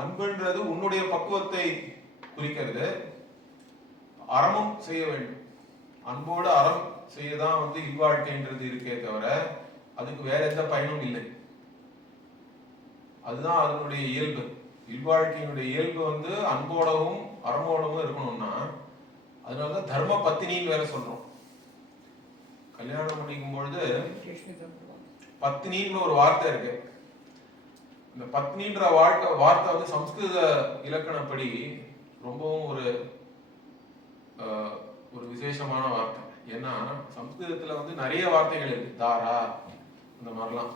அன்புன்றது உன்னுடைய பக்குவத்தை குறிக்கிறது. அறமும் செய்ய வேண்டும். அன்போடு அறம் செய்யதான் வந்து இல்வாழ்க்கைன்றது இருக்கே தவிர அதுக்கு வேற எந்த பயனும் இல்லை. அதுதான் அதனுடைய இயல்பு. இல்வாழ்க்கையினுடைய இயல்பு வந்து அன்போடவும் அறமோடவும் இருக்கணும்னா அதனாலதான் தர்ம பத்தினின்னு வேற சொல்றோம். கல்யாணம் பண்ணிக்கும் பொழுது பத்னின்னு ஒரு வார்த்தை இருக்கு. இந்த பத்னின்ற வார்த்தை வந்து சம்ஸ்கிருத இலக்கணப்படி ரொம்பவும் ஒரு விசேஷமான வார்த்தை. ஏன்னா சம்ஸ்கிருதத்துல வந்து நிறைய வார்த்தைகள் இருக்கு. தாரா அந்த மாதிரிலாம்.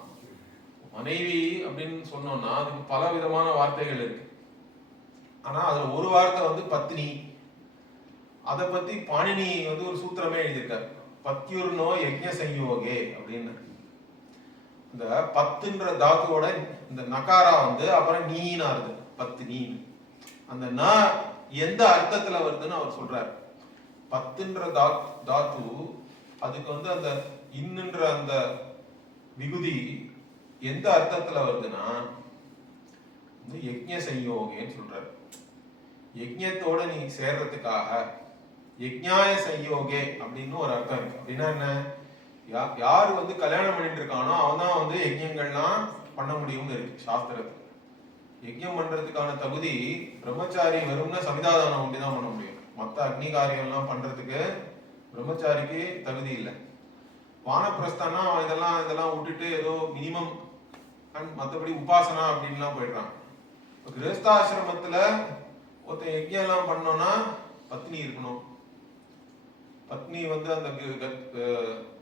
மனைவி அப்படின்னு சொன்னோம்னா அதுக்கு பல விதமான வார்த்தைகள் இருக்கு. ஆனா அதுல ஒரு வார்த்தை வந்து பத்னி. அதை பத்தி பாணினி வந்து ஒரு சூத்திரமே எழுதியிருக்காரு. பத்யுர்னோ யஜ்ஞ சம்யோகே அப்படின்னு. இந்த பத்துன்ற தாத்துவோட இந்த நகாரா வந்து அப்புறம் நீனா வருது பத்னி. அந்த ந எந்த அர்த்தத்துல வருதுன்னு அவர் சொல்றாரு. பத்துன்ற தாத்து அதுக்கு வந்து அந்த இன்னுன்ற அந்த விகுதி எந்த அர்த்தத்துல வருதுன்னா யஜ்ஞ சம்யோகேன்னு சொல்றாரு. யஜ்ஞத்தோட நீ சேர்றதுக்காக யஜ்ஞாய சம்யோகே அப்படின்னு ஒரு அர்த்தம் இருக்கு. அப்படின்னா என்ன, யாரு வந்து கல்யாணம் பண்ணிட்டு இருக்கானோ அவன் தான் வந்து யஜ்ஞங்கள்லாம் பண்ண முடியும்னு இருக்கு சாஸ்திரத்துல. யஜ்ஞம் பண்றதுக்கான தகுதி பிரம்மச்சாரி வரும்னா சமிதாதானம் ஒண்டிதான் பண்ண முடியும். மற்ற அக்னி காரியம் எல்லாம் பண்றதுக்கு பிரம்மச்சாரிக்கு தகுதி இல்லை. வானப்பிரஸ்தானா அவன் இதெல்லாம் விட்டுட்டு ஏதோ மினிமம் மற்றபடி உபாசனா அப்படின்லாம் போயிடுறான். கிரகஸ்தாசிரமத்துல ஒருத்தன் யஜ்ஞம் எல்லாம் பண்ணோம்னா பத்னி இருக்கணும். பத்னி வந்து அந்த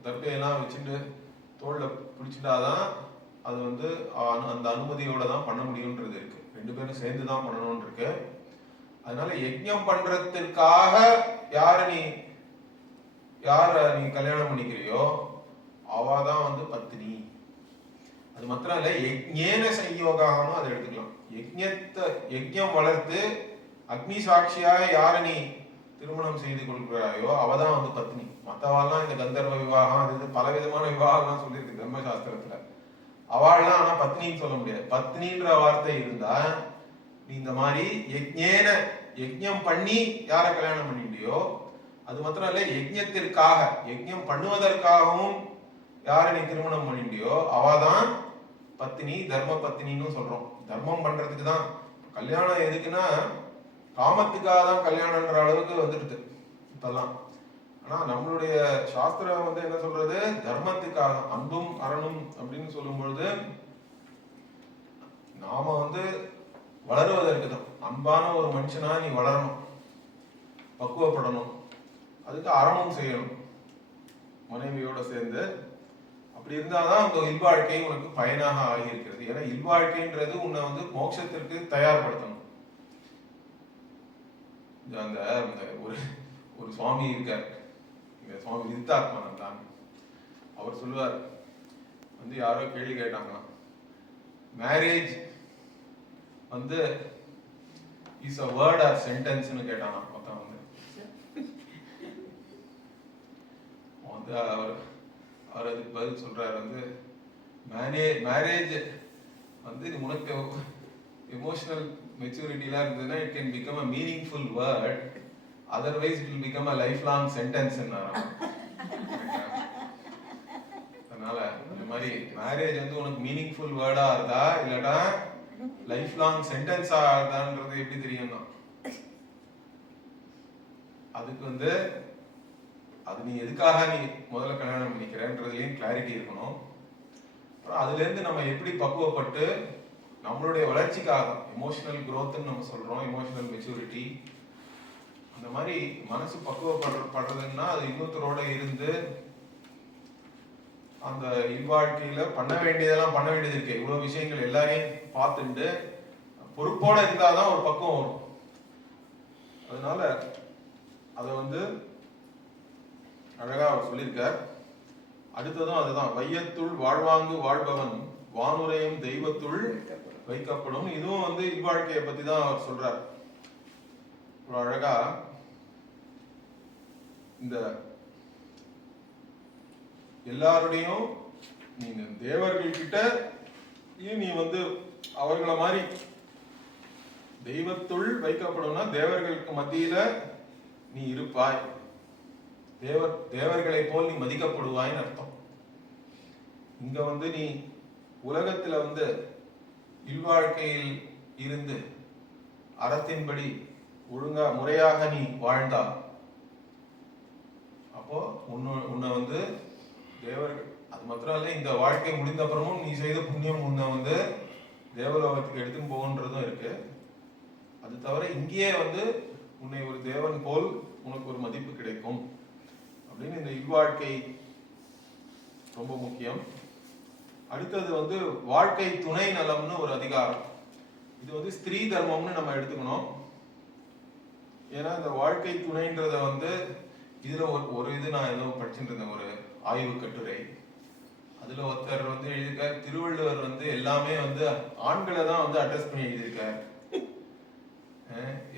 தர்பையெல்லாம் வச்சுட்டு தோல்ல பிடிச்சிட்டாதான் அது வந்து அந்த அனுமதியோட தான் பண்ண முடியும்ன்றது இருக்கு. ரெண்டு பேரும் சேர்ந்து தான் பண்ணணும்னு இருக்கு. அதனால யஜ்ஞம் பண்றதுக்காக யார நீ கல்யாணம் பண்ணிக்கிறியோ அவதான் வந்து பத்னி. அது மாத்திரம் இல்ல, யஜ்ஞேன சம்யோகான்னு அதை எடுத்துக்கலாம். யஜ்ஞம் வளர்த்து அக்னி சாட்சியாக யார நீ திருமணம் செய்து கொள்கிறாயோ அவதான் வந்து பத்னி. மற்றவாள்லாம் இந்த கந்தர்வ விவாகம் அது பல விதமான விவாகம்லாம் சொல்லியிருக்கு தர்மசாஸ்திரத்துல. அவள்லாம் ஆனா பத்னின்னு சொல்ல முடியாது. பத்னின்ற வார்த்தை இருந்தா நீ இந்த மாதிரி யஜ்ஞம் பண்ணி யார கல்யாணம் பண்ணிட்டியோ அது மாத்திரம் இல்ல, யஜ்ஞத்திற்காக யஜ்ஞம் பண்ணுவதற்காகவும் யார நீ திருமணம் பண்ணிட்டியோ அவதான் பத்னி, தர்ம பத்னின்னு சொல்றோம். தர்மம் பண்றதுக்கு தான் கல்யாணம். எதுக்குன்னா காமத்துக்காக தான் கல்யாணம்ன்ற அளவுக்கு வந்துடுது இப்பெல்லாம். ஆனா நம்மளுடைய சாஸ்திரம் வந்து என்ன சொல்றது, தர்மத்துக்காக அன்பும் அறனும் அப்படின்னு சொல்லும் பொழுது நாம வந்து வளருவதற்கு தான். அன்பான ஒரு மனுஷனா நீ வளரணும், பக்குவப்படணும். அதுக்கு அறமும் செய்யணும் மனைவியோட சேர்ந்து. அப்படி இருந்தாதான் அந்த இல்வாழ்க்கை உனக்கு பயனாக ஆகியிருக்கிறது. ஏன்னா இல்வாழ்க்கைன்றது உன்னை வந்து மோட்சத்திற்கு தயார்படுத்தணும். அந்த ஒரு சுவாமி இருக்கார், இந்த சுவாமி விருத்தாத்மானந்தான். அவர் சொல்லுவார், வந்து யாரோ கேள்வி கேட்டாங்களாம், மேரேஜ் வந்து இஸ் அ வேர்ட் ஆர் சென்டென்ஸ்னு கேட்டாங்க. மொத்தம் வந்து அவர் அதுக்கு பதில் சொல்றாரு, வந்து மேரேஜ் வந்து உனக்கு எமோஷனல் மெச்சூரிட்டிலாம் இருந்ததுன்னா it can become a meaningful word, otherwise it will become a life long sentence. அதனால இந்த மாதிரி மேரேஜ் வந்து உனக்கு மீனிங்ஃபுல் வேர்டா இருந்தா இல்லடா லைஃப் லாங் சென்டென்ஸா இருந்தான்றது எப்படி தெரியும்னா அதுக்கு வந்து அது நீ எதுக்காக நீ முதல்ல கல்யாணம் பண்ணிக்கிறன்றதுலயும் கிளாரிட்டி இருக்கணும். அப்புறம் அதுல இருந்து நம்ம எப்படி பக்குவப்பட்டு நம்மளுடைய வளர்ச்சிக்காக எமோஷனல் குரோத்ன்னு நம்ம சொல்றோம், எமோஷனல் மெச்சூரிட்டி. அந்த மாதிரி மனசு பக்குவப்படுறதுன்னா அது இன்னொருத்தரோட இருந்து அந்த இல்வாழ்க்கையில பண்ண வேண்டியதெல்லாம் பண்ண வேண்டியது இருக்கு. இவ்வளவு விஷயங்கள் எல்லாரையும் பார்த்துட்டு பொறுப்போட இருந்தாதான் ஒரு பக்குவம் வரும். அதனால அதை வந்து அழகா அவர் சொல்லியிருக்கார். அடுத்ததும் அதுதான், வையத்துள் வாழ்வாங்கு வாழ்பவன் வானுரையும் தெய்வத்துள் வைக்கப்படும். இதுவும் வந்து இல்வாழ்க்கையை பத்தி தான் அவர் சொல்றார். அழகா இந்த எல்லாருடையும் நீங்க தேவர்கள் கிட்ட நீ வந்து அவர்களை மாதிரி தெய்வத்துள் வைக்கப்படும்னா தேவர்களுக்கு மத்தியில நீ இருப்பாய், தேவர்களை போல் நீ மதிக்கப்படுவாய்னு அர்த்தம். இங்க வந்து நீ உலகத்துல வந்து இல்வாழ்க்கையில் இருந்து அறத்தின்படி ஒழுங்கா முறையாக நீ வாழ்ந்தா அப்போ உன்னை வந்து தேவர்கள், அது மாத்திரம் இல்ல, இந்த வாழ்க்கை முடிந்த அப்புறமும் நீ செய்த புண்ணியம் உன்னை வந்து தேவலோகத்துக்கு எடுத்துன்னு போகன்றதும் இருக்கு. அது தவிர இங்கேயே வந்து உன்னை ஒரு தேவன் போல் உனக்கு ஒரு மதிப்பு கிடைக்கும் அப்படின்னு இந்த இல்வாழ்க்கை ரொம்ப முக்கியம். அடுத்தது வந்து வாழ்க்கை துணை நலம்னு ஒரு அதிகாரம். இது வந்து ஸ்திரீ தர்மம்னு நம்ம எடுத்துக்கணும். ஏன்னா இந்த வாழ்க்கை துணைன்றத வந்து இதுல ஒரு இது நான் ஏதோ படிச்சுட்டு இருந்தேன், ஒரு ஆய்வு கட்டுரை. அதுல ஒருத்தர் வந்து எழுதியிருக்கார், திருவள்ளுவர் வந்து எல்லாமே வந்து ஆண்களை தான் வந்து அட்ரஸ் பண்ணி எழுதியிருக்கார்.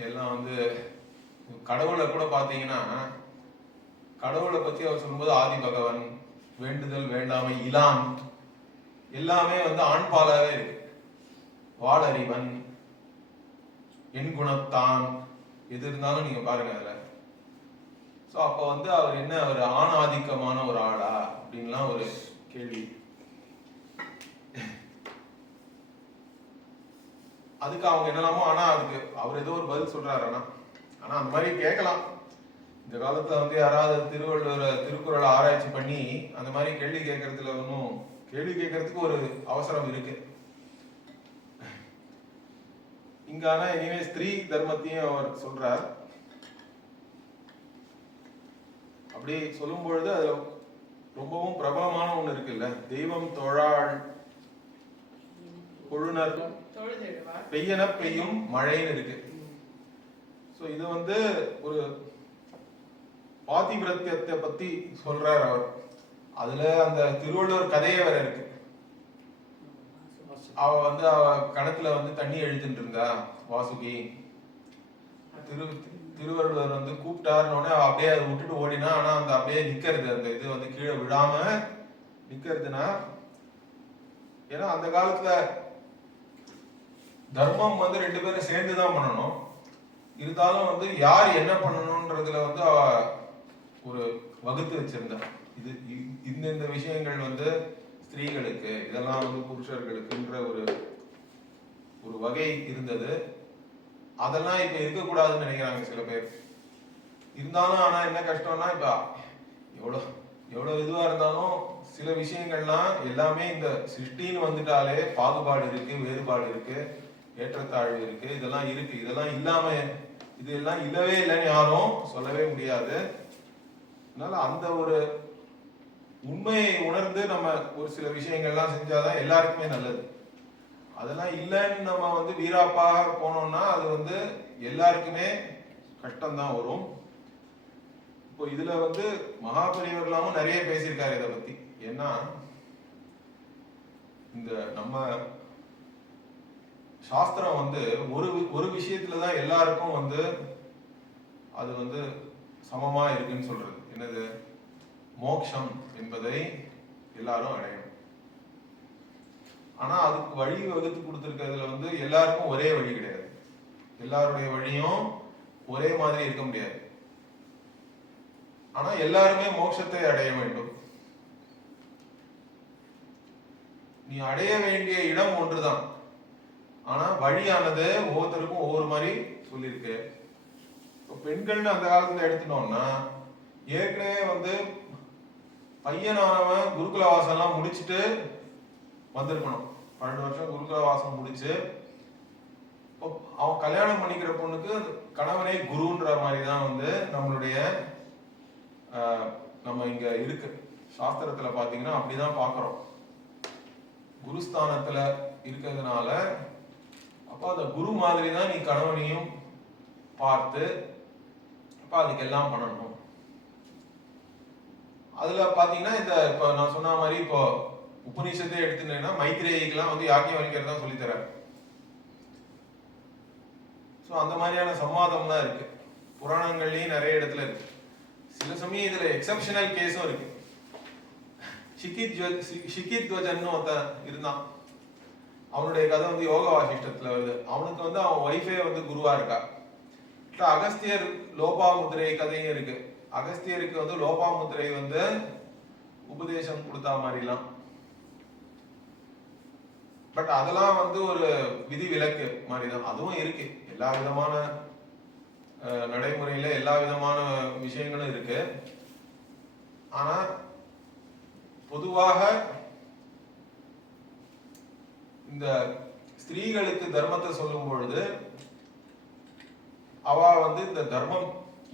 எல்லாம் வந்து கடவுளை கூட பாத்தீங்கன்னா கடவுளை பத்தி அவர் சொல்லும்போது ஆதி பகவன், வேண்டுதல் வேண்டாமை, இலான் எல்லாமே வந்து ஆண் பாலாவே இருக்கு. வாளறிவன், என் குணத்தான், எது இருந்தாலும் நீங்க பாருங்க அதுல. சோ அப்ப வந்து அவர் என்ன, அவர் ஆண் ஆதிக்கமான ஒரு ஆளா அப்படின்லாம் ஒரு கேள்வி. அதுக்கு அவங்க என்னலாமோ, ஆனா அதுக்கு அவர் ஏதோ ஒரு பதில் சொல்றாரு. ஆனா அந்த மாதிரி கேட்கலாம். இந்த காலத்துல வந்து யாராவது திருக்குறளை ஆராய்ச்சி பண்ணி அந்த மாதிரி கேள்வி கேட்கறதுல ஒன்றும், கேள்வி கேட்கறதுக்கு ஒரு அவசரம் இருக்கு இங்க. ஆனா இனிமே ஸ்திரீ தர்மத்தையும் அவர் சொல்றார். அப்படி சொல்லும் பொழுது அது ரொம்பவும் பிரபலமான ஒண்ணு இருக்குல்ல, தெய்வம் தொழாள் கொழுனர் பெய்யன பெய்யும் மழைன்னு இருக்கு. சோ இது வந்து ஒரு பாதிவிரத்தியத்தை பத்தி சொல்றார் அவர். அதுல அந்த திருவள்ளுவர் கதையே வேற இருக்கு. அவ வந்து அவ கணத்துல வந்து தண்ணி எழுதிட்டு இருந்தா வாசுகி. திருவள்ளுவர் வந்து கூப்பிட்டாருன்னு அப்படியே அதை விட்டுட்டு ஓடினா. ஆனா அந்த அப்படியே நிக்கிறது, அந்த இது வந்து கீழே விழாம நிக்கிறதுனா, ஏன்னா அந்த காலத்துல தர்மம் வந்து 2 பேரும் சேர்ந்துதான் பண்ணணும். இருந்தாலும் வந்து யார் என்ன பண்ணணும்ன்றதுல வந்து அவ ஒரு வகுத்து வச்சிருந்தா. இது இந்த விஷயங்கள் வந்து ஸ்திரீகளுக்கு, இதெல்லாம் வந்து புருஷர்களுக்குன்ற ஒரு வகை இருந்தது. அதெல்லாம் இப்ப இருக்கக்கூடாதுன்னு நினைக்கிறாங்க சில பேர். இருந்தாலும் ஆனா என்ன கஷ்டம்னா, இப்ப எவ்வளவு இதுவா இருந்தாலும் சில விஷயங்கள்லாம் எல்லாமே இந்த சிருஷ்டின்னு வந்துட்டாலே பாகுபாடு இருக்கு, வேறுபாடு இருக்கு, ஏற்றத்தாழ்வு இருக்கு, இதெல்லாம் இருக்கு. இதெல்லாம் இல்லாம இதெல்லாம் இல்லவே இல்லைன்னு யாரும் சொல்லவே முடியாது. அதனால அந்த ஒரு உண்மையை உணர்ந்து நம்ம ஒரு சில விஷயங்கள்லாம் செஞ்சாதான் எல்லாருக்குமே நல்லது. அதெல்லாம் இல்லைன்னு நம்ம வந்து வீராப்பாக போனோம்னா அது வந்து எல்லாருக்குமே கஷ்டம்தான் வரும். இப்போ இதுல வந்து மகாபெரியவர்களாவும் நிறைய பேசியிருக்காரு இதை பத்தி. ஏன்னா இந்த நம்ம சாஸ்திரம் வந்து ஒரு விஷயத்துலதான் எல்லாருக்கும் வந்து அது வந்து சமமா இருக்குன்னு சொல்றது. என்னது? மோட்சம் என்பதை எல்லாரும் அடையணும். ஆனா அதுக்கு வழி வகுத்து கொடுத்திருக்கிறதுல வந்து எல்லாருக்கும் ஒரே வழி கிடையாது. எல்லாருடைய வழியும் ஒரே மாதிரி இருக்க முடியாது. ஆனா எல்லாருமே மோட்சத்தை அடைய வேண்டும். நீ அடைய வேண்டிய இடம் ஒன்றுதான், ஆனா வழியானது ஒவ்வொருத்தருக்கும் ஒவ்வொரு மாதிரி சொல்லியிருக்கு. பெண்கள்னு அந்த காலத்துல எடுத்துட்டோம்னா, ஏற்கனவே வந்து பையனானவன் குருகுல வாசம் எல்லாம் முடிச்சுட்டு வந்திருக்கணும். 12 வருஷம் குருகுல வாசம் முடிச்சு அவன் கல்யாணம் பண்ணிக்கிற பொண்ணுக்கு கணவனே குருன்ற மாதிரிதான் வந்து நம்மளுடைய நம்ம இங்க இருக்கு சாஸ்திரத்துல பாத்தீங்கன்னா அப்படிதான் பாக்குறோம். குருஸ்தானத்துல இருக்கிறதுனால அப்ப அந்த குரு மாதிரி தான் நீ கணவனையும் பார்த்து அப்ப அதுக்கு எல்லாம் பண்ணணும். அதுல பாத்தீங்கன்னா இந்த இப்ப நான் சொன்ன மாதிரி இப்போ உபநிஷத்தை எடுத்துட்டேன்னா மைத்ரேயிக்கெல்லாம் வந்து யாக்கியவல்கியர் தான் சொல்லித்தராரு. அந்த மாதிரியான சம்வாதம்லாம் இருக்கு, புராணங்கள்லயும் நிறைய இடத்துல இருக்கு. சில சமயம் இதுல எக்ஸப்ஷனல் கேஸும் இருக்கு. ஷிகித்வஜன் ஒருத்தன் இருந்தான், அவனுடைய கதை வந்து யோக வாசிஷ்டத்துல வருது. அவனுக்கு வந்து அவன் ஒய்ஃபே வந்து குருவா இருக்கா. அகஸ்தியர் லோபாமுத்திரை கதையும் இருக்கு. அகஸ்தியருக்கு வந்து லோபாமுத்திரை வந்து உபதேசம் கொடுத்தா மாதிரிலாம். பட் அதெல்லாம் வந்து ஒரு விதி விலக்கு மாதிரிதான், அதுவும் இருக்கு. எல்லா விதமான நடைமுறையில எல்லா விதமான விஷயங்களும் இருக்கு. ஆனா பொதுவாக இந்த ஸ்திரீகளுக்கு தர்மத்தை சொல்லும் பொழுது அவ வந்து இந்த தர்மம்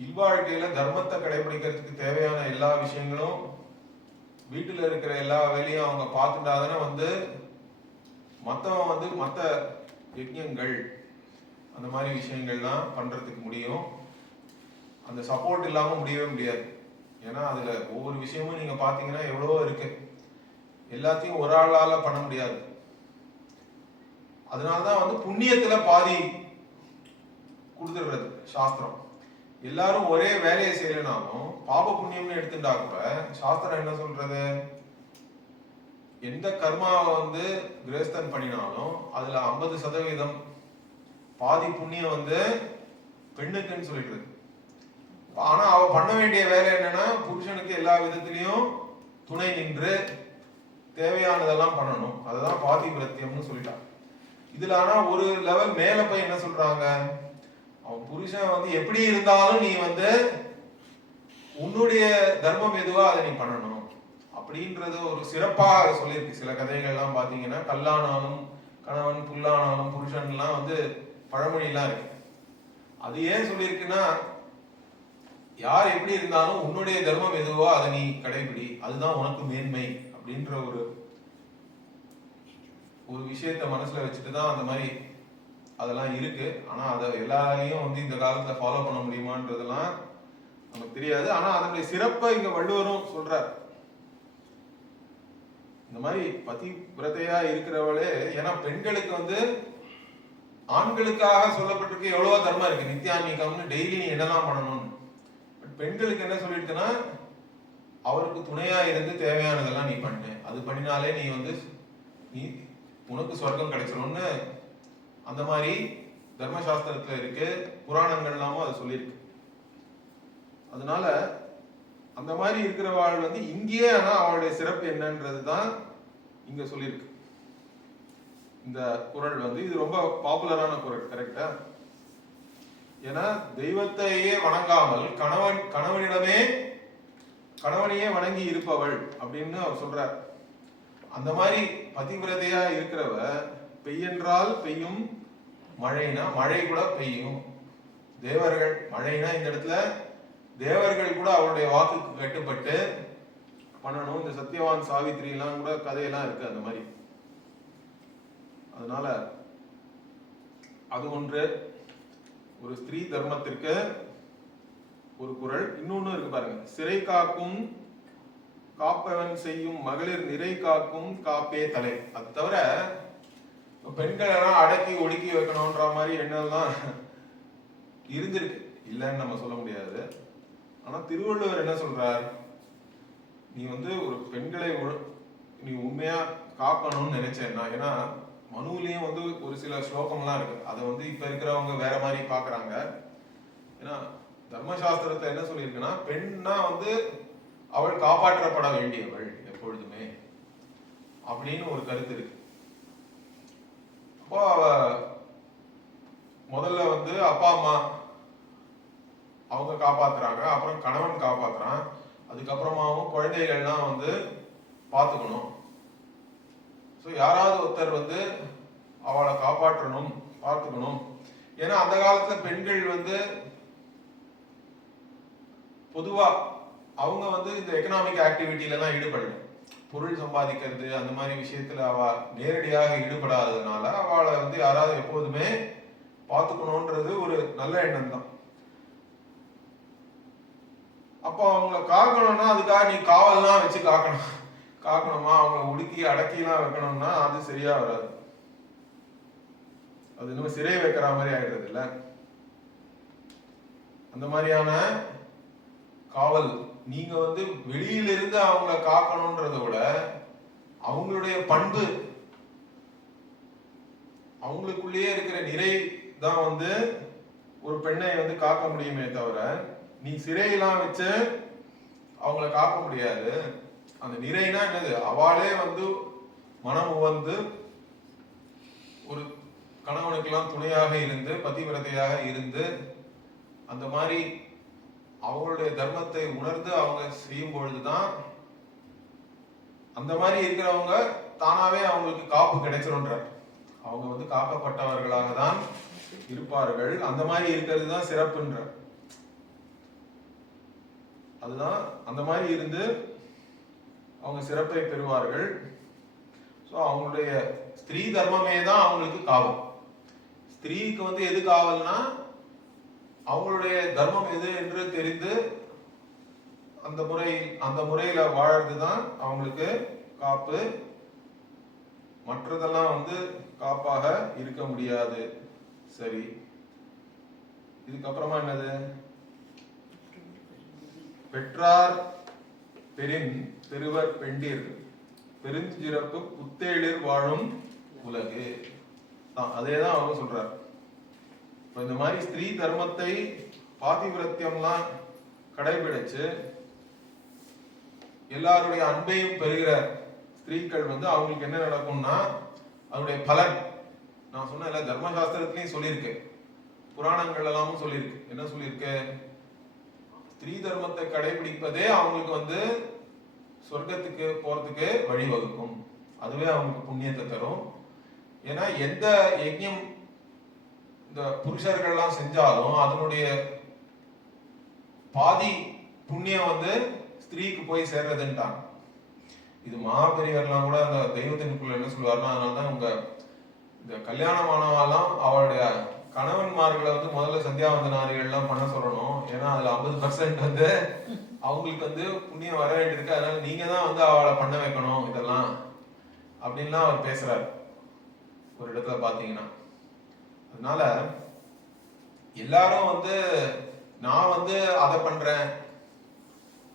இல்வாழ்க்கையில தர்மத்தை கடைபிடிக்கிறதுக்கு தேவையான எல்லா விஷயங்களும் வீட்டுல இருக்கிற எல்லா வேலையும் அவங்க பார்த்துட்டாதானே வந்து மத்தவன் வந்து மற்ற யஜ்ஞங்கள் அந்த மாதிரி விஷயங்கள்லாம் பண்றதுக்கு முடியும். அந்த சப்போர்ட் இல்லாம முடியவே முடியாது. ஏன்னா அதுல ஒவ்வொரு விஷயமும் நீங்க பாத்தீங்கன்னா எவ்வளவோ இருக்கு, எல்லாத்தையும் ஒரு ஆளால பண்ண முடியாது. அதனாலதான் வந்து புண்ணியத்துல பாதி கொடுத்துடுறது சாஸ்திரம். எல்லாரும் ஒரே வேலையை செய்யலனாலும் பாப புண்ணியம்னு எடுத்துட்டா கூட சாஸ்திரம் என்ன சொல்றது, எந்த கர்மாவை வந்து கிரேஸ்தன் பண்ணினாலும் அதுல 50% பாதி புண்ணியம் வந்து பெண்ணுக்குன்னு சொல்லிடுறது. ஆனா அவ பண்ண வேண்டிய வேலை என்னன்னா புருஷனுக்கு எல்லா விதத்திலையும் துணை நின்று தேவையானதெல்லாம் பண்ணணும். அதுதான் பாதி விரத்தியம்னு சொல்லிட்டான். இதுல ஆனா ஒரு லெவல் மேல போய் என்ன சொல்றாங்க, அவன் புருஷன் வந்து எப்படி இருந்தாலும் நீ வந்து உன்னுடைய தர்மம் எதுவோ அதை நீ பண்ணணும் அப்படின்றது ஒரு சிறப்பாக சொல்லியிருக்கு. சில கதைகள்லாம் பாத்தீங்கன்னா கல்லானாலும் கணவன் புல்லானாலும் புருஷன்லாம் வந்து பழமொழிலாம் இருக்கு. அது ஏன் சொல்லியிருக்குன்னா, யார் எப்படி இருந்தாலும் உன்னுடைய தர்மம் எதுவோ அதை நீ கடைபிடி, அதுதான் உனக்கு மேன்மை அப்படின்ற ஒரு விஷயத்த மனசுல வச்சுட்டு தான் அந்த மாதிரி அதெல்லாம் இருக்கு. ஆனா அதை எல்லாரையும் வந்து இந்த காலத்துல ஃபாலோ பண்ண முடியுமான்றதெல்லாம் நமக்கு தெரியாது. ஆனா அதனுடைய சிறப்பை இங்க வள்ளுவரும் சொல்றார். இந்த மாதிரி பதிவிரதையா இருக்கிறவளே, ஏன்னா பெண்களுக்கு வந்து ஆண்களுக்காக சொல்லப்பட்டிருக்கு எவ்வளவோ தர்மம் இருக்கு, நித்தியான்மிகம்னு டெய்லி நீ என்னெல்லாம் பண்ணணும்னு. பெண்களுக்கு என்ன சொல்லிட்டுன்னா, அவருக்கு துணையா இருந்து தேவையானதெல்லாம் நீ பண்ணு, அது பண்ணினாலே நீ வந்து நீ உனக்கு சொர்க்கம் கிடைச்சிரும்னு அந்த மாதிரி தர்மசாஸ்திரத்துல இருக்கு, புராணங்கள்லாமும் அது சொல்லியிருக்கு. அதனால அந்த மாதிரி இருக்கிறவாள் வந்து இங்கேயே ஆனா அவளுடைய சிறப்பு என்னன்றது தான் இங்க சொல்லியிருக்கு. இந்த குறள் வந்து இது ரொம்ப பாப்புலரான குறள், கரெக்டா? ஏன்னா தெய்வத்தையே வணங்காமல் கணவனையே வணங்கி இருப்பவள் அப்படின்னு அவர் சொல்றார். அந்த மாதிரி பதிவிரதையா இருக்கிறவ பெய்யென்றால் பெய்யும், மழைனா மழை கூட பெய்யும். தேவர்கள் மழைனா இந்த இடத்துல தேவர்கள் கூட அவருடைய வாக்குக்கு கட்டுப்பட்டு பண்ணணும். இந்த சத்யவான் சாவித்திரி எல்லாம் கூட கதையெல்லாம் இருக்கு அந்த மாதிரி. அதனால அது ஒன்று, ஒரு ஸ்திரீ தர்மத்திற்கு ஒரு குறள். இன்னொன்னு இருக்கு பாருங்க, சிறை காக்கும் காப்பவன் செய்யும் மகளிர் நிறை காக்கும் காப்பே தலை. அது தவிர பெண்கள் எல்லாம் அடக்கி ஒடுக்கி வைக்கணும்ன்ற மாதிரி எண்ணம்லாம் இருந்திருக்கு, இல்லைன்னு நம்ம சொல்ல முடியாது. ஆனா திருவள்ளுவர் என்ன சொல்றார், நீ வந்து ஒரு பெண்களை நீ உண்மையா காக்கணும்னு நினைச்சேன்னா, ஏன்னா மனுவிலையும் வந்து ஒரு சில ஸ்லோகம்லாம் இருக்கு, அதை வந்து இப்ப இருக்கிறவங்க வேற மாதிரி பாக்குறாங்க. ஏன்னா தர்மசாஸ்திரத்துல என்ன சொல்லியிருக்குன்னா, பெண்ணா வந்து அவள் காப்பாற்றப்பட வேண்டியவள் எப்பொழுதுமே அப்படின்னு ஒரு கருத்து இருக்கு. அப்போ அவ முதல்ல வந்து அப்பா அம்மா அவங்க காப்பாத்துறாங்க, அப்புறம் கணவன் காப்பாத்துறான், அதுக்கப்புறமாவும் குழந்தைகள்லாம் வந்து பார்த்துக்கணும். ஸோ யாராவது ஒருத்தர் வந்து அவளை காப்பாற்றணும், பார்த்துக்கணும். ஏன்னா அந்த காலத்துல பெண்கள் வந்து பொதுவா அவங்க வந்து இந்த எக்கனாமிக் ஆக்டிவிட்டில எல்லாம் ஈடுபடல, பொருள் சம்பாதிக்கிறது அந்த மாதிரி விஷயத்துல அவ நேரடியாக ஈடுபடாததுனால அவளை வந்து யாராவது எப்போதுமே பார்த்துக்கணும்ன்றது ஒரு நல்ல எண்ணம் தான். அப்போ அவங்கள காக்கணும்னா அதுக்காக நீ காவல்லாம் வச்சு காக்கணுமா, அவங்கள உடுக்கி அடக்கிலாம் வைக்கணும்னா அது சரியா வராது. அது இன்னும் சிறை வைக்கிற மாதிரி ஆயிடுறது இல்ல. அந்த மாதிரியான காவல். நீங்க வந்து வெளியிலிருந்து அவங்கள காக்கணும்ன்றத விட அவங்களுடைய பண்பு, அவங்களுக்குள்ளேயே இருக்கிற நிறை தான் வந்து ஒரு பெண்ணை வந்து காக்க முடியுமே தவிர, நீ சிறையெல்லாம் வச்சு அவங்கள காக்க முடியாது. அந்த நிறைனா என்னது? அவளே வந்து மனம் உவந்து ஒரு கணவனுக்கெல்லாம் துணையாக இருந்து பதிவிரதையாக இருந்து அந்த மாதிரி அவங்களுடைய தர்மத்தை உணர்ந்து அவங்க செய்யும் பொழுதுதான் அந்த மாதிரி இருக்கிறவங்க தானாவே அவங்களுக்கு காப்பு கிடைச்சிருன்றார். அவங்க வந்து காக்கப்பட்டவர்களாக தான் இருப்பார்கள். அந்த மாதிரி இருக்கிறது தான் சிறப்புன்றார். அதுதான் அந்த மாதிரி இருந்து அவங்க சிறப்பை பெறுவார்கள். ஸோ அவங்களுடைய ஸ்திரீ தர்மமே தான் அவங்களுக்கு காவல். ஸ்திரீக்கு வந்து எது காவல்னா அவங்களுடைய தர்மம் எது என்று தெரிந்து அந்த முறையில வாழறதுதான் அவங்களுக்கு காப்பு. மற்றதெல்லாம் வந்து காப்பாக இருக்க முடியாது. சரி, இதுக்கப்புறமா என்னது? பெற்றார் பெரின் பெருவர் பெண்டிர் பெருஞ்சிறப்பு புத்தேளிர் வாழும் உலகு. அதேதான் அவங்க சொல்றார். இந்த மாதிரி ஸ்திரீ தர்மத்தை பாதிவிரத்தியம்லாம் கடைபிடிச்சு எல்லாருடைய அன்பையும் பெறுகிற ஸ்திரீக்கள் வந்து அவங்களுக்கு என்ன நடக்கும்னா அதனுடைய பலன் நான் சொன்ன தர்மசாஸ்திரத்திலையும் சொல்லியிருக்கு, புராணங்கள் எல்லாமும் சொல்லியிருக்கு. என்ன சொல்லியிருக்கு? ஸ்திரீ தர்மத்தை கடைபிடிப்பதே அவங்களுக்கு வந்து சொர்க்கத்துக்கு போறதுக்கு வழிவகுக்கும். அதுவே அவங்களுக்கு புண்ணியத்தை தரும். ஏன்னா எந்த யஜ்ஞம் இந்த புருஷர்கள்லாம் செஞ்சாலும் அதனுடைய பாதி புண்ணியம் வந்து ஸ்திரீக்கு போய் சேர்றதுன்ட்டாங்க. இது மகாபெரியவர்லாம் கூட அந்த தெய்வத்தினுக்குள்ள என்ன சொல்லுவாருன்னா, அதனாலதான் உங்க இந்த கல்யாணமானவாலாம் அவளுடைய கணவன்மார்களை வந்து முதல்ல சந்தியாவந்தனாரிகள்லாம் பண்ண சொல்லணும். ஏன்னா அதுல 50% வந்து அவங்களுக்கு வந்து புண்ணியம் வர வேண்டியிருக்கு. அதனால நீங்க தான் வந்து அவளை பண்ண வைக்கணும் இதெல்லாம் அப்படின்லாம் அவர் பேசுறாரு ஒரு இடத்துல பாத்தீங்கன்னா. அதனால எல்லாரும் வந்து நான் வந்து அதை பண்றேன்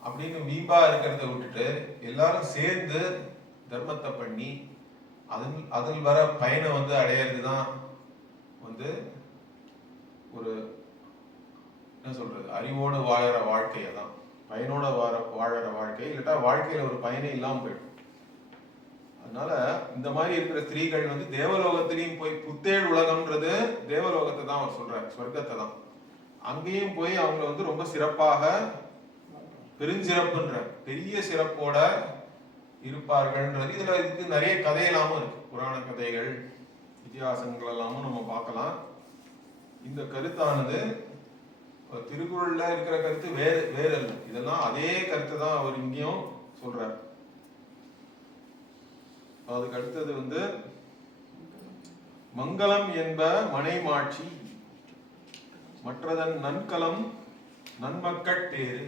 அப்படின்னு வீம்பா இருக்கிறத விட்டுட்டு எல்லாரும் சேர்ந்து தர்மத்தை பண்ணி அதில் வர பயனை வந்து அடையிறதுதான் வந்து ஒரு என்ன சொல்றது அறிவோடு வாழற வாழ்க்கையை தான். பயனோட வாழற வாழ்க்கை, இல்லாட்டா வாழ்க்கையில ஒரு பயனே இல்லாம போயிடும். அதனால இந்த மாதிரி இருக்கிற ஸ்திரீகள் வந்து தேவலோகத்திலையும் போய், புத்தேள் உலகம்ன்றது தேவலோகத்தை தான் அவர் சொல்றாரு, சொர்க்கத்தை தான். அங்கேயும் போய் அவங்க வந்து ரொம்ப சிறப்பாக பெருஞ்சிறப்புன்ற பெரிய சிறப்போட இருப்பார்கள்ன்றது. இதுல இதுக்கு நிறைய கதையெல்லாமும் இருக்கு, புராண கதைகள் இதிகாசங்கள் எல்லாமும் நம்ம பார்க்கலாம். இந்த கருத்தானது திருக்குறள்ல இருக்கிற கருத்து வேறு அல்ல. இதெல்லாம் அதே கருத்தை தான் அவர் இங்கேயும் சொல்றார். அதுக்கு அடுத்தது வந்து மங்களம் என்ப மனைமாட்சி மற்றதன் நன்கலம் நன்மக்கட்டேறு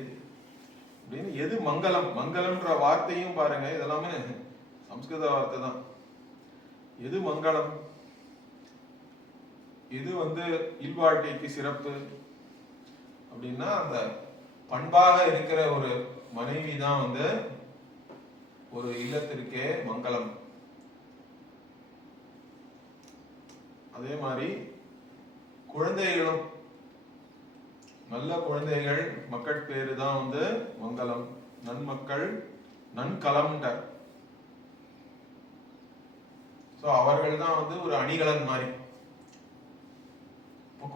அப்படின்னு. எது மங்களம்? மங்களம்ன்ற வார்த்தையும் பாருங்க, இதெல்லாமே சம்ஸ்கிருத வார்த்தை தான். எது மங்களம்? எது வந்து இல்வாழ்க்கைக்கு சிறப்பு அப்படின்னா அந்த பண்பாக இருக்கிற ஒரு மனைவி தான் வந்து ஒரு இல்லத்திற்கே மங்களம். அதே மாதிரி குழந்தைகளும் நல்ல குழந்தைகள் மக்கள் பேரு தான் வந்து மங்களம். நன்மக்கள் நன்கலம்ன்றார். அவர்கள் தான் வந்து ஒரு அணிகலன் மாதிரி.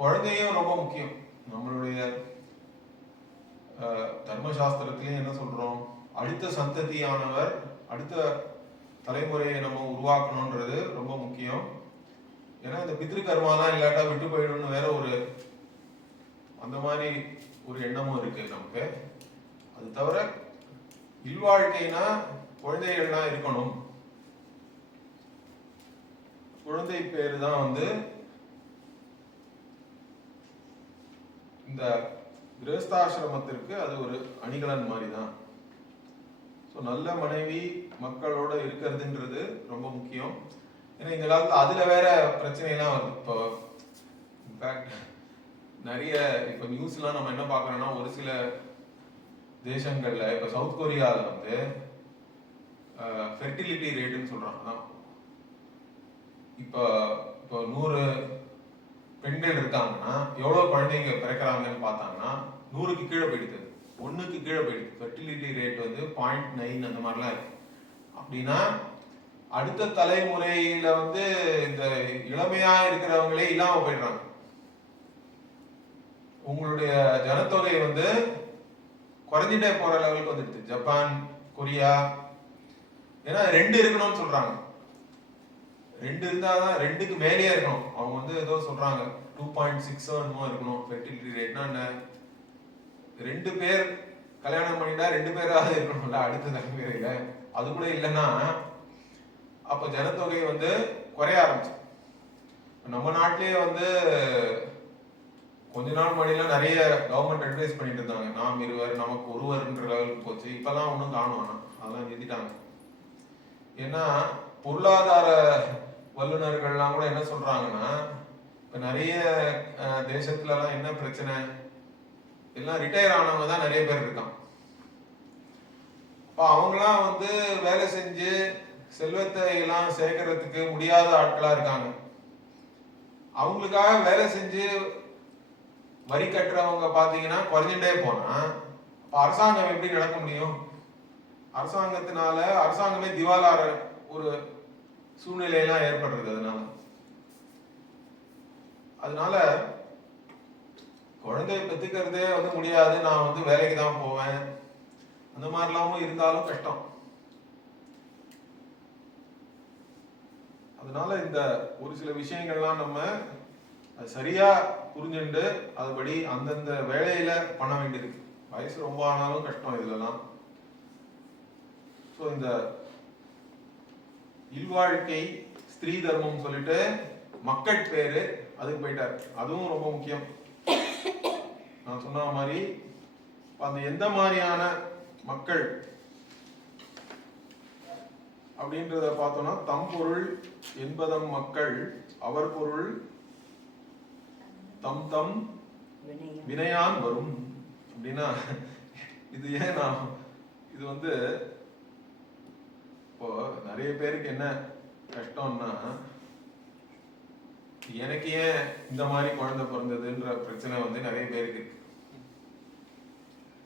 குழந்தையும் ரொம்ப முக்கியம். நம்மளுடைய தர்மசாஸ்திரத்திலையும் என்ன சொல்றோம், அடுத்த சந்ததியானவர் அடுத்த தலைமுறையை நம்ம உருவாக்கணும்ன்றது ரொம்ப முக்கியம். ஏன்னா இந்த பித்ருகர்மாலாம் இல்லாட்டா விட்டு போயிடும்னு வேற ஒரு அந்த மாதிரி ஒரு எண்ணமும் இருக்கு நமக்கு. அது தவிர இல்வாழ்க்கைனா குழந்தைகள்லாம் இருக்கணும். குழந்தை பேரு தான் வந்து இந்த கிரகஸ்தாசிரமத்திற்கு அது ஒரு அணிகலன் மாதிரி தான். நல்ல மனைவி மக்களோட இருக்கிறதுன்றது ரொம்ப முக்கியம். ஏன்னா இந்த காலத்துல அதுல வேற பிரச்சனை எல்லாம் வருது. இப்போ இன்ஃபேக்ட் நிறைய இப்ப நியூஸ்லாம் நம்ம என்ன பார்க்கறோம்னா, ஒரு சில தேசங்கள்ல இப்ப சவுத் கொரியால வந்து ஃபெர்டிலிட்டி ரேட்னு சொல்றாங்க. அதான் இப்போ இப்போ 100 பெண்கள் இருக்காங்கன்னா எவ்வளவு குழந்தைங்க பிறக்கிறாங்கன்னு பார்த்தாங்கன்னா 100க்கு கீழே போயிடுது, 1க்கு கீழே போயிடுது. ஃபெர்டிலிட்டி ரேட் வந்து 0.9 அந்த மாதிரிலாம் இருக்கு. அப்படின்னா அடுத்த தலைமுறையில வந்து இந்த இளமையா இருக்கிறவங்களே இல்லாம போயிடுறாங்க. உங்களுடைய ஜனத்தொகை வந்து குறைஞ்சிட்டே போற லெவலுக்கு வந்துடுது. ஜப்பான், கொரியா, ஏன்னா 2 இருக்கணும்னு சொல்றாங்க. 2 இருந்தாதான், 2க்கு மேலேயே இருக்கணும். அவங்க வந்து ஏதோ சொல்றாங்க 2.6 இருக்கணும் ஃபெர்டிலிட்டி ரேட்னா. என்ன, 2 பேர் கல்யாணம் பண்ணிட்டா 2 பேராவது இருக்கணும்ல அடுத்த தலைமுறையில. அது கூட இல்லைன்னா அப்ப ஜனத்தொகை வந்து குறைய ஆரம்பிச்சு. நம்ம நாட்டிலேயே வந்து கொஞ்ச நாள் முன்னாடிலாம் நிறைய கவர்மெண்ட் அட்வைஸ் பண்ணிட்டு இருந்தாங்க, நாம் இருவர் நமக்கு ஒருவர்ன்ற லெவலுக்கு போச்சு. இப்பெல்லாம் ஒன்றும் காணும், அதெல்லாம் நிறுத்திட்டாங்க. ஏன்னா பொருளாதார வல்லுநர்கள்லாம் கூட என்ன சொல்றாங்கன்னா, இப்ப நிறைய தேசத்துல எல்லாம் என்ன பிரச்சனை, எல்லாம் ரிட்டையர் ஆனவங்க தான் நிறைய பேர் இருக்கான். அப்ப அவங்களாம் வந்து வேலை செஞ்சு செல்வத்தை எல்லாம் சேர்க்கறதுக்கு முடியாத ஆட்களா இருக்காங்க. அவங்களுக்காக வேலை செஞ்சு வரி கட்டுறவங்க பாத்தீங்கன்னா குறைஞ்சுட்டே போனா அரசாங்கம் எப்படி நடக்க முடியும்? அரசாங்கத்தினால அரசாங்கமே திவாலார ஒரு சூழ்நிலையெல்லாம் ஏற்படுறது. அதனால குழந்தைய பெத்துக்கிறதே வந்து முடியாது, நான் வந்து வேலைக்கு தான் போவேன், அந்த மாதிரிலாமும் இருந்தாலும் கஷ்டம். அதனால இந்த ஒரு சில விஷயங்கள்லாம் நம்ம சரியா புரிஞ்சுண்டு அதுபடி அந்தந்த வேலையில பண்ண வேண்டியது. வயசு ரொம்ப ஆனாலும் கஷ்டம் இதுலலாம். ஸோ இந்த இல்வாழ்க்கை ஸ்திரீ தர்மம் சொல்லிட்டு மக்கள் பேரு அதுக்கு போயிட்டார். அதுவும் ரொம்ப முக்கியம். நான் சொன்ன மாதிரி அந்த எந்த மாதிரியான மக்கள் அப்படின்றத பார்த்தோம்னா, தம் பொருள் என்பதம் மக்கள், அவர் பொருள் தம் தம் வினையான் வரும். அப்படின்னா இது ஏன் நான் இது வந்து இப்போ நிறைய பேருக்கு என்ன கஷ்டம்னா, எனக்கு ஏன் இந்த மாதிரி குழந்தை பிறந்ததுன்ற பிரச்சனை வந்து நிறைய பேருக்கு இருக்கு.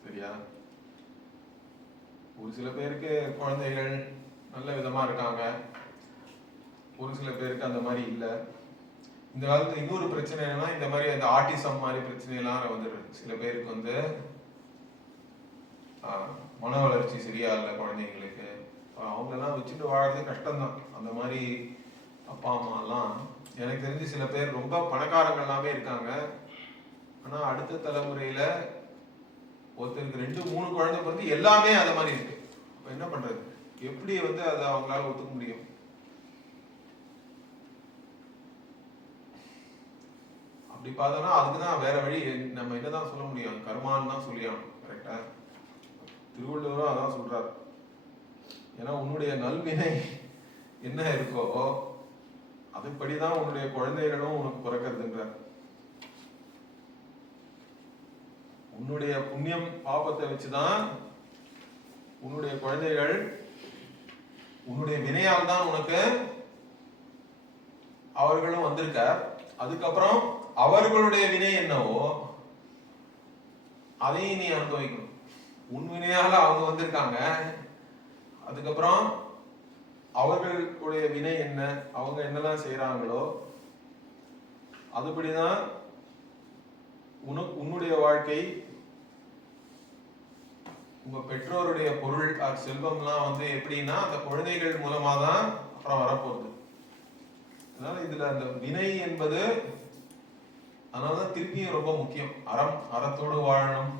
சரியா? ஒரு சில பேருக்கு குழந்தைகள் நல்ல விதமா இருக்காங்க, ஒரு சில பேருக்கு அந்த மாதிரி இல்லை. இந்த காலத்துல இன்னொரு பிரச்சனை என்னன்னா, இந்த மாதிரி அந்த ஆட்டிசம் மாதிரி பிரச்சனை எல்லாம் வந்துடுது. சில பேருக்கு வந்து மன வளர்ச்சி சரியா இல்லை குழந்தைங்களுக்கு, அவங்களெல்லாம் வச்சுட்டு வாழறது கஷ்டம்தான். அந்த மாதிரி அப்பா அம்மா எல்லாம் எனக்கு தெரிஞ்சு சில பேர் ரொம்ப பணக்காரங்க எல்லாமே இருக்காங்க. ஆனா அடுத்த தலைமுறையில ஒருத்தருக்கு 2-3 குழந்தை பிறந்து எல்லாமே அந்த மாதிரி இருக்கு. அப்ப என்ன பண்றது? எப்படி வந்து அதை அவங்களால ஒத்துக்க முடியும்? அப்படி பார்த்தோம்னா அதுக்குதான் வேற வழி. நம்ம என்னதான் சொல்ல முடியும்? கர்மான்னு தான் சொல்லியானோம். கரெக்டா? திருவள்ளுவரும் அதான் சொல்றாரு. ஏன்னா உன்னுடைய நல்வினை என்ன இருக்கோ அதுபடிதான் உன்னுடைய குழந்தைகளும் உனக்கு பிறக்கிறதுன்றார். உன்னுடைய புண்ணியம் பாபத்தை வச்சுதான் உன்னுடைய குழந்தைகள், உன்னுடைய வினையால் தான் உனக்கு அவர்களும் வந்திருக்கார். அதுக்கப்புறம் அவர்களுடைய வினை என்னவோ அதையும் நீ அனுபவிக்கணும். உன் வினையால அவங்க வந்திருக்காங்க, அதுக்கப்புறம் அவர்களுடைய வினை என்ன, அவங்க என்னெல்லாம் செய்யறாங்களோ அதுபடிதான் உன்னுடைய வாழ்க்கை. உங்க பெற்றோருடைய பொருள் செல்வம்லாம் வந்து எப்படின்னா அந்த குழந்தைகள் மூலமா தான் அப்புறம் வரப்போகுது. அதனால இதுல அந்த வினை என்பது, அதனாலதான் திருப்பியும் ரொம்ப முக்கியம். அறத்தோடு வாழணும்.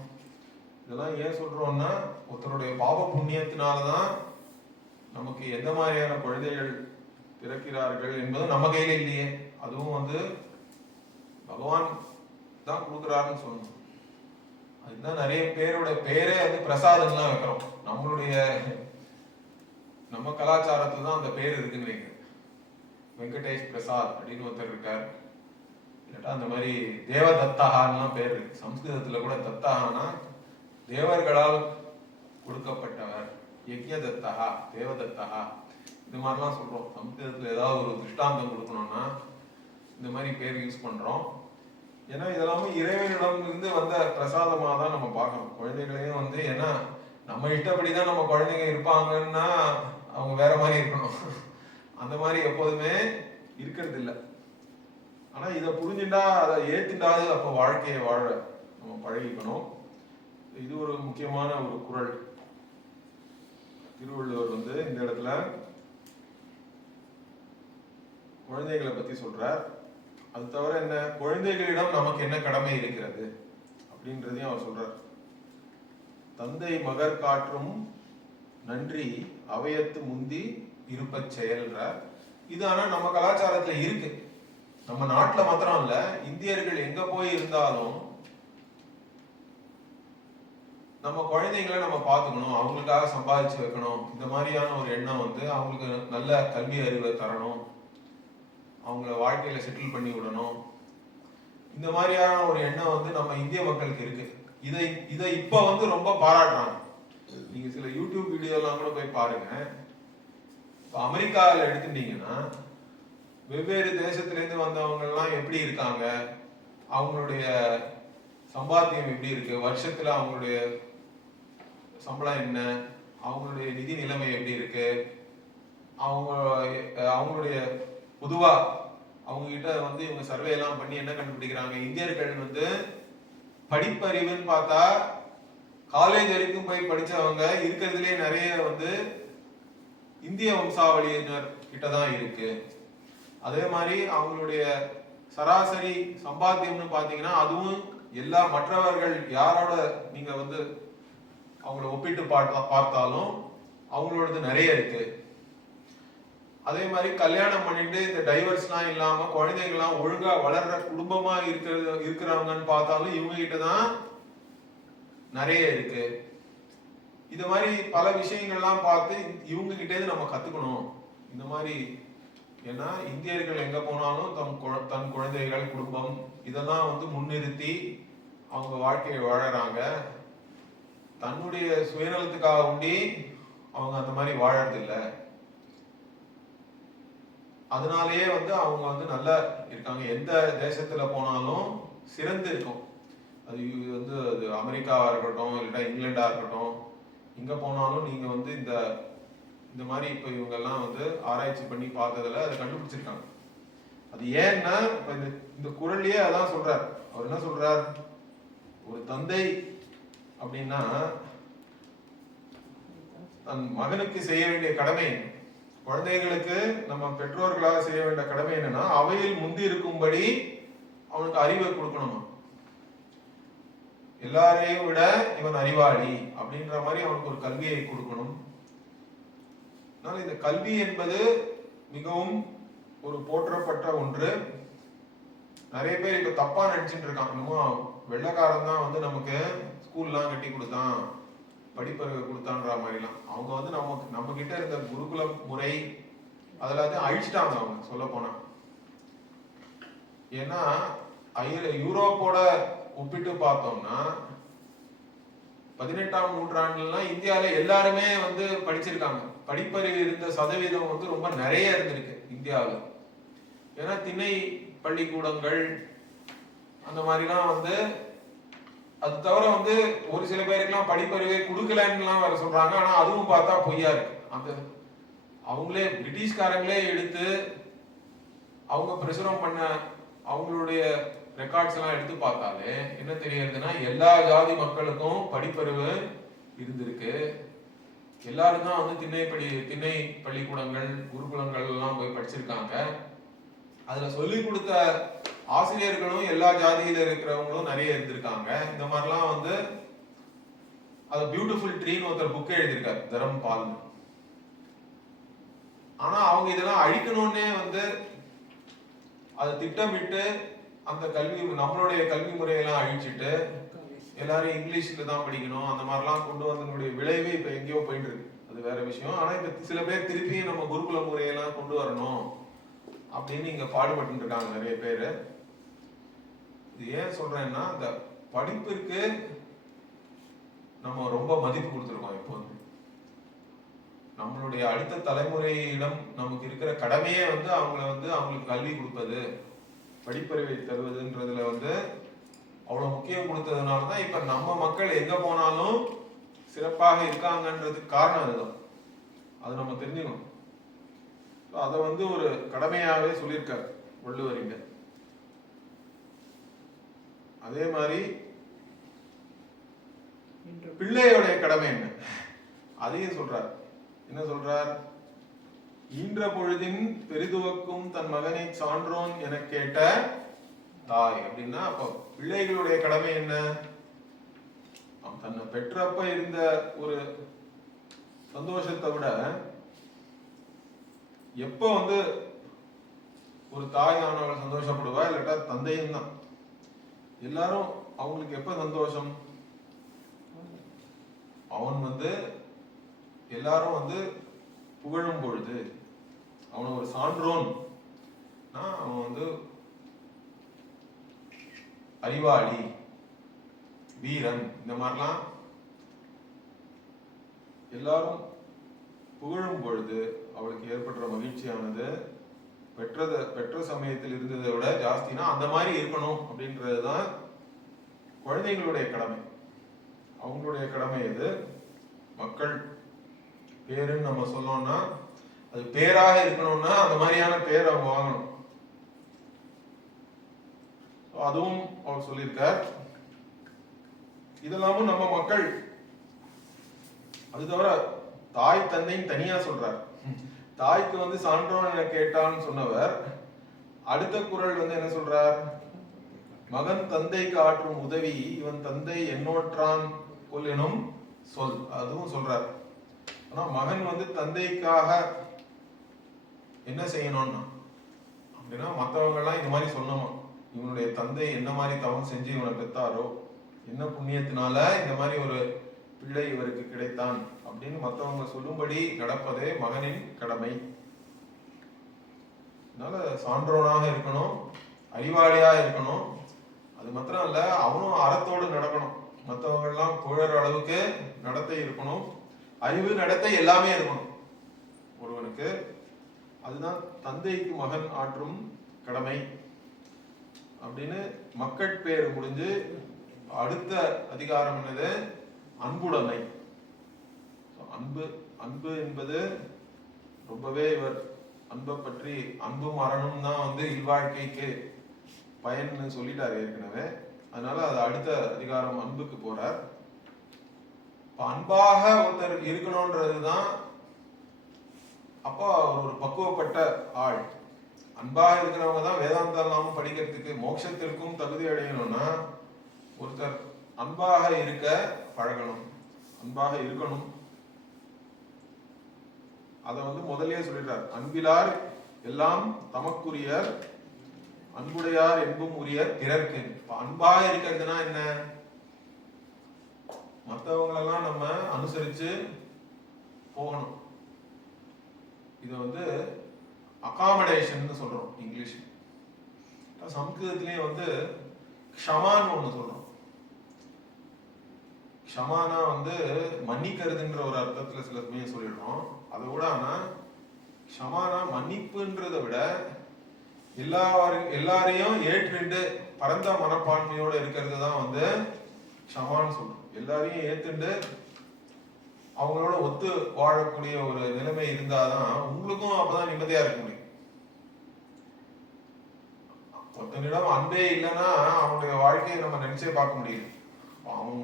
இதெல்லாம் ஏன் சொல்றோம்னா, ஒருத்தருடைய பாவ புண்ணியத்தினாலதான் நமக்கு எந்த மாதிரியான குழந்தைகள் பிறக்கிறார்கள் என்பது நம்ம கையில இல்லையே. அதுவும் வந்து பகவான் தான் கொடுக்குறாருன்னு சொல்லணும். அதுதான் நிறைய பேரோட பேரே வந்து பிரசாதம்லாம் வைக்கிறோம். நம்ம கலாச்சாரத்துல தான் அந்த பேர் இருக்குன்னு வைங்க. வெங்கடேஷ் பிரசாத் அப்படின்னு ஒருத்தர் இருக்கார். இல்லாட்டா அந்த மாதிரி தேவதத்தகான்லாம் பேர் இருக்கு. சம்ஸ்கிருதத்துல கூட தத்தகானா தேவர்களால் கொடுக்கப்பட்டவர், யக்ஞதத்தகா, தேவதத்தகா, இது மாதிரிலாம் சொல்றோம். சம்ஸ்கிருதத்துல ஏதாவது ஒரு திருஷ்டாந்தம் கொடுக்கணும்னா இந்த மாதிரி பேர் யூஸ் பண்றோம். ஏன்னா இதெல்லாமே இறைவனிடம் இருந்து வந்த பிரசாதமா தான் நம்ம பார்க்கணும். குழந்தைகளையும் வந்து, ஏன்னா நம்ம இஷ்டப்படிதான் நம்ம குழந்தைங்க இருப்பாங்கன்னா அவங்க வேற மாதிரி இருக்கணும். அந்த மாதிரி எப்போதுமே இருக்கிறது இல்லை. ஆனா இதை புரிஞ்சுட்டா, அதை ஏத்துட்டாது அப்போ வாழ்க்கையை வாழ நம்ம பழகிக்கணும். இது ஒரு முக்கியமான ஒரு குறள். திருவள்ளுவர் வந்து இந்த இடத்துல குழந்தைகளை பத்தி சொல்றார். அது தவிர என்ன, குழந்தைகளிடம் நமக்கு என்ன கடமை இருக்கிறது அப்படின்றதையும் அவர் சொல்றார். தந்தை மகர் காற்றும் நன்றி அவையத்து முந்தி இருப்ப செயல்றார். இது ஆனா நம்ம கலாச்சாரத்துல இருக்கு. நம்ம நாட்டுல மாத்திரம் இல்ல, இந்தியர்கள் எங்க போய் இருந்தாலும் நம்ம குழந்தைங்களை நம்ம பார்த்துக்கணும், அவங்களுக்காக சம்பாதிச்சு வைக்கணும், இந்த மாதிரியான ஒரு எண்ணம் வந்து அவங்களுக்கு நல்ல கல்வி அறிவை தரணும், அவங்கள வாழ்க்கையில செட்டில் பண்ணி விடணும், இந்த மாதிரியான ஒரு எண்ணம் வந்து நம்ம இந்திய மக்களுக்கு இருக்கு. இதை இப்ப வந்து ரொம்ப பாராட்டுறாங்க. நீங்க சில யூடியூப் வீடியோ எல்லாம் கூட போய் பாருங்க. இப்ப அமெரிக்காவில் எடுத்துட்டீங்கன்னா வெவ்வேறு தேசத்திலேருந்து வந்தவங்க எல்லாம் எப்படி இருக்காங்க, அவங்களுடைய சம்பாத்தியம் எப்படி இருக்கு, வருஷத்துல அவங்களுடைய சம்பளம் என்ன, அவங்களுடைய நிதி நிலைமை எப்படி இருக்கு, அவங்களுடைய பொதுவா அவங்க கிட்ட வந்து இவங்க சர்வே எல்லாம் பண்ணி என்ன கண்டுபிடிக்கிறாங்க, இந்தியர்கள் வந்து படிப்பறிவுன்னு பார்த்தா காலேஜ் வரைக்கும் போய் படிச்சவங்க இருக்கிறதுலே நிறைய வந்து இந்திய வம்சாவளியினர் கிட்டதான் இருக்கு. அதே மாதிரி அவங்களுடைய சராசரி சம்பாத்தியம்னு பாத்தீங்கன்னா அதுவும் எல்லா மற்றவர்கள் யாரோட நீங்க வந்து அவங்கள ஒப்பிட்டு பார்த்தாலும் அவங்களோடது நிறைய இருக்கு. அதே மாதிரி கல்யாணம் பண்ணிட்டு இந்த டைவர்ஸ்லாம் இல்லாம குழந்தைங்கள்லாம் ஒழுங்கா வளர்ற குடும்பமா இருக்கிறவங்கன்னு பார்த்தாலும் இவங்க கிட்டதான் நிறைய இருக்கு. இது மாதிரி பல விஷயங்கள்லாம் பார்த்து இவங்க கிட்டே நம்ம கத்துக்கணும். இந்த மாதிரி, ஏன்னா இந்தியர்கள் எங்க போனாலும் தன் குழந்தைகள், குடும்பம் இதெல்லாம் வந்து முன்னிறுத்தி அவங்க வாழ்க்கையை வாழறாங்க. தன்னுடைய சுயநலத்துக்காக உண்டி அவங்க அந்த மாதிரி வாழறது இல்லை. அதனாலேயே வந்து அவங்க வந்து நல்லா இருக்காங்க. எந்த தேசத்துல போனாலும் சிறந்து இருக்கும். அது வந்து அது அமெரிக்காவா இருக்கட்டும், இல்லைன்னா இங்கிலாண்டா இருக்கட்டும், இங்க போனாலும் நீங்க வந்து இந்த மாதிரி இப்ப இவங்க எல்லாம் வந்து ஆராய்ச்சி பண்ணி பார்த்ததுல அதை கண்டுபிடிச்சிருக்காங்க. அது ஏன்னா இந்த குறள்லயே அதான் சொல்றார். அவர் என்ன சொல்றார், ஒரு தந்தை அப்படின்னா தன் மகனுக்கு செய்ய வேண்டிய கடமை, குழந்தைகளுக்கு நம்ம பெற்றோர்களாக செய்ய வேண்டிய கடமை என்னன்னா அவையில் முந்தி இருக்கும்படி அவனுக்கு அறிவை கொடுக்கணுமா. எல்லாரையும் விட இவன் அறிவாளி அப்படின்ற மாதிரி அவனுக்கு ஒரு கல்வியை கொடுக்கணும். இந்த கல்வி என்பது மிகவும் ஒரு போற்றப்பட்ட ஒன்று. நிறைய பேர் இப்ப தப்பா நினைச்சிட்டு இருக்காங்க. இன்னும் வெள்ளக்காரன் தான் வந்து நமக்கு ஸ்கூல்லாம் கட்டி கொடுத்தான், படிப்பறிவை கொடுத்தான்ற மாதிரிலாம். அவங்க வந்து நம்ம கிட்ட இருந்த குருகுல முறை அதெல்லாத்தையும் அழிச்சிட்டாங்க அவங்க சொல்ல போனா. ஏன்னா யூரோப்போட ஒப்பிட்டு பார்த்தோம்னா 18ஆம் நூற்றாண்டுலாம் இந்தியாவில எல்லாருமே வந்து படிச்சிருக்காங்க. படிப்பறிவு இருந்த சதவீதம் வந்து ரொம்ப நிறைய இருந்திருக்கு இந்தியாவில். ஏன்னா திணை பள்ளிக்கூடங்கள் அந்த மாதிரிலாம் வந்து, அது தவிர வந்து ஒரு சில பேருக்குலாம் படிப்பறிவே கொடுக்கலன்னுலாம் வேற சொல்றாங்க. ஆனா அதுவும் பார்த்தா பொய்யா இருக்கு. அந்த அவங்களே பிரிட்டிஷ்காரங்களே எடுத்து அவங்க பிரசுரம் பண்ண அவங்களுடைய ரெக்கார்ட்ஸ் எல்லாம் எடுத்து பார்த்தாலே என்ன தெரியுதுன்னா எல்லா ஜாதி மக்களுக்கும் படிப்பறிவு இருந்திருக்கு. எல்லாரும் தான் வந்து திணை பள்ளிக்கூடங்கள், குருகுலங்கள் எல்லாம் போய் படிச்சிருக்காங்க. அதுல சொல்லி கொடுத்த ஆசிரியர்களும் எல்லா ஜாதியில இருக்கிறவங்களும் நிறைய இருந்திருக்காங்க. இந்த மாதிரிலாம் வந்து அது பியூட்டிஃபுல் ட்ரீன்னு ஒருத்தர் புக்கே எழுதியிருக்காரு, தரம்பால். ஆனா அவங்க இதெல்லாம் அழிக்கணும்னே வந்து அதை திட்டமிட்டு அந்த கல்வி, நம்மளுடைய கல்வி முறையெல்லாம் அழிச்சிட்டு எல்லாரும் இங்கிலீஷ்ல தான் படிக்கணும் அந்த மாதிரிலாம் கொண்டு வந்தனுடைய விளைவு இப்ப எங்கேயோ போயிட்டு இருக்கு. அது வேற விஷயம். ஆனா இப்ப சில பேர் திருப்பியும் நம்ம குருகுல முறையெல்லாம் கொண்டு வரணும் அப்படின்னு இங்க பாடுபட்டு இருக்காங்க நிறைய பேரு. இது ஏன் சொல்றேன்னா, அந்த படிப்பிற்கு நம்ம ரொம்ப மதிப்பு கொடுத்துருக்கோம். எப்போதுமே நம்மளுடைய அடுத்த தலைமுறையிடம் நமக்கு இருக்கிற கடமையே அவங்களுக்கு கல்வி கொடுப்பது, படிப்பறிவை தருவதுன்றதுல அவ்வளவு முக்கியம் கொடுத்ததுனாலதான் இப்ப நம்ம மக்கள் எங்க போனாலும் சிறப்பாக இருக்காங்கன்றதுக்கு காரணம் அதுதான். அது நம்ம தெரிஞ்சுக்கணும். அதை ஒரு கடமையாவே சொல்லியிருக்கார் வள்ளுவர் இங்க. அதே மாதிரி பிள்ளையோடைய கடமை என்ன, அதையும் சொல்றார். என்ன சொல்றார்? ஈன்ற பொழுதின் பெரிதுவக்கும் தன் மகனை சான்றோன் என கேட்ட தாய் அப்படின்னா, அப்ப பிள்ளைகளுடைய கடமை என்ன? தன்னை பெற்றப்ப இருந்த ஒரு சந்தோஷத்தை விட எப்ப ஒரு தாயானவள் சந்தோஷப்படுவா, இல்லாட்டா தந்தையும் தான். எல்லாரும் அவங்களுக்கு எப்ப சந்தோஷம்? அவன் எல்லாரும் புகழும் பொழுது, அவன் ஒரு சான்றோன், அவன் அறிவாளி, வீரன், இந்த மாதிரிலாம் எல்லாரும் புகழும் பொழுது அவளுக்கு ஏற்படுற மகிழ்ச்சியானது பெற்ற சமயத்தில் இருந்ததை விட ஜாஸ்தினா அந்த மாதிரி இருக்கணும் அப்படின்றதுதான் குழந்தைங்களுடைய கடமை. அவங்களுடைய கடமை எது? மக்கள் பேருன்னு நம்ம சொல்லணும்னா அது பேராக இருக்கணும்னா அந்த மாதிரியான பேர் அவங்க வாங்கணும். அதுவும் அவர் சொல்லியிருக்கார். இதெல்லாமும் நம்ம மக்கள். அது தவிர தாய் தந்தையும் தனியா சொல்றார். தாய்க்கு சான்றோன் என கேட்டான்னு சொன்னவர் அடுத்த குறள் என்ன சொல்றார்? மகன் தந்தைக்கு ஆற்றும் உதவி இவன் தந்தை என்னோற்றான் கொல் எனும் சொல். அதுவும் சொல்றார். ஆனா மகன் தந்தைக்காக என்ன செய்யணும்னா அப்படின்னா, மற்றவங்க எல்லாம் இந்த மாதிரி சொல்லணுமா, இவனுடைய தந்தை என்ன மாதிரி தவம் செஞ்சு இவனை பெற்றாரோ, என்ன புண்ணியத்தினால இந்த மாதிரி ஒரு பிள்ளை இவருக்கு கிடைத்தான் அப்படின்னு மற்றவங்க சொல்லும்படி நடப்பதே மகனின் கடமை. அதனால சான்றோனாக இருக்கணும், அறிவாளியா இருக்கணும். அது மாத்திரம் இல்ல, அவனும் அறத்தோடு நடக்கணும். மற்றவங்க எல்லாம் புகழற அளவுக்கு நடத்தை இருக்கணும், அறிவு நடத்தை எல்லாமே இருக்கணும் ஒருவனுக்கு. அதுதான் தந்தைக்கு மகன் ஆற்றும் கடமை அப்படின்னு மக்கட்பேறு முடிஞ்சு அடுத்த அதிகாரம் என்னது? அன்புடைமை. அன்பு அன்பு என்பது ரொம்பவே இவர் அன்பை பற்றி அன்பும் அறனும் தான் இல்வாழ்க்கைக்கு பயன்னு சொல்லிட்டார் ஏற்கனவே. அதனால அது அடுத்த அதிகாரம் அன்புக்கு போறார். அன்பாக ஒருத்தர் இருக்கணும்ன்றதுதான். அப்போ ஒரு பக்குவப்பட்ட ஆள். அன்பாக இருக்கிறவங்க தான் வேதாந்தம் படிக்கிறதுக்கு மோட்சத்திற்கும் தகுதி அடையணும்னா ஒருத்தர் அன்பாக இருக்க பழகணும், அன்பாக இருக்கணும். அத முதல்லயே சொல்லிட்டார். அன்பிலார் எல்லாம் தமக்குரியர், அன்புடையார் என்பும் உரியர் பிறர்க்கு. அன்பாக இருக்கிறதுனா என்ன? மற்றவங்களெல்லாம் நம்ம அனுசரிச்சு போகணும். இது அகாமடேஷன் சொல்றோம் இங்கிலீஷ். சம்ஸ்கிருதத்திலேயே க்ஷமான்னு ஒண்ணு சொல்றோம். க்ஷமானா மன்னிக்கிறதுன்ற ஒரு அர்த்தத்துல சில சமயம் சொல்லிடுறோம். அதை விட ஆனா க்ஷமானா மன்னிப்புன்றதை விட எல்லாரையும் ஏற்றுண்டு பரந்த மனப்பான்மையோட இருக்கிறது தான் க்ஷமான்னு சொல்றோம். எல்லாரையும் ஏத்துண்டு அவங்களோட ஒத்து வாழக்கூடிய ஒரு நிலைமை இருந்தாதான் உங்களுக்கும் அப்பதான் நிம்மதியா இருக்க முடியும். ஒருத்தனிடம் அன்பே இல்லைன்னா அவனுடைய வாழ்க்கையை நம்ம நினைச்சே பார்க்க முடியும். அவன்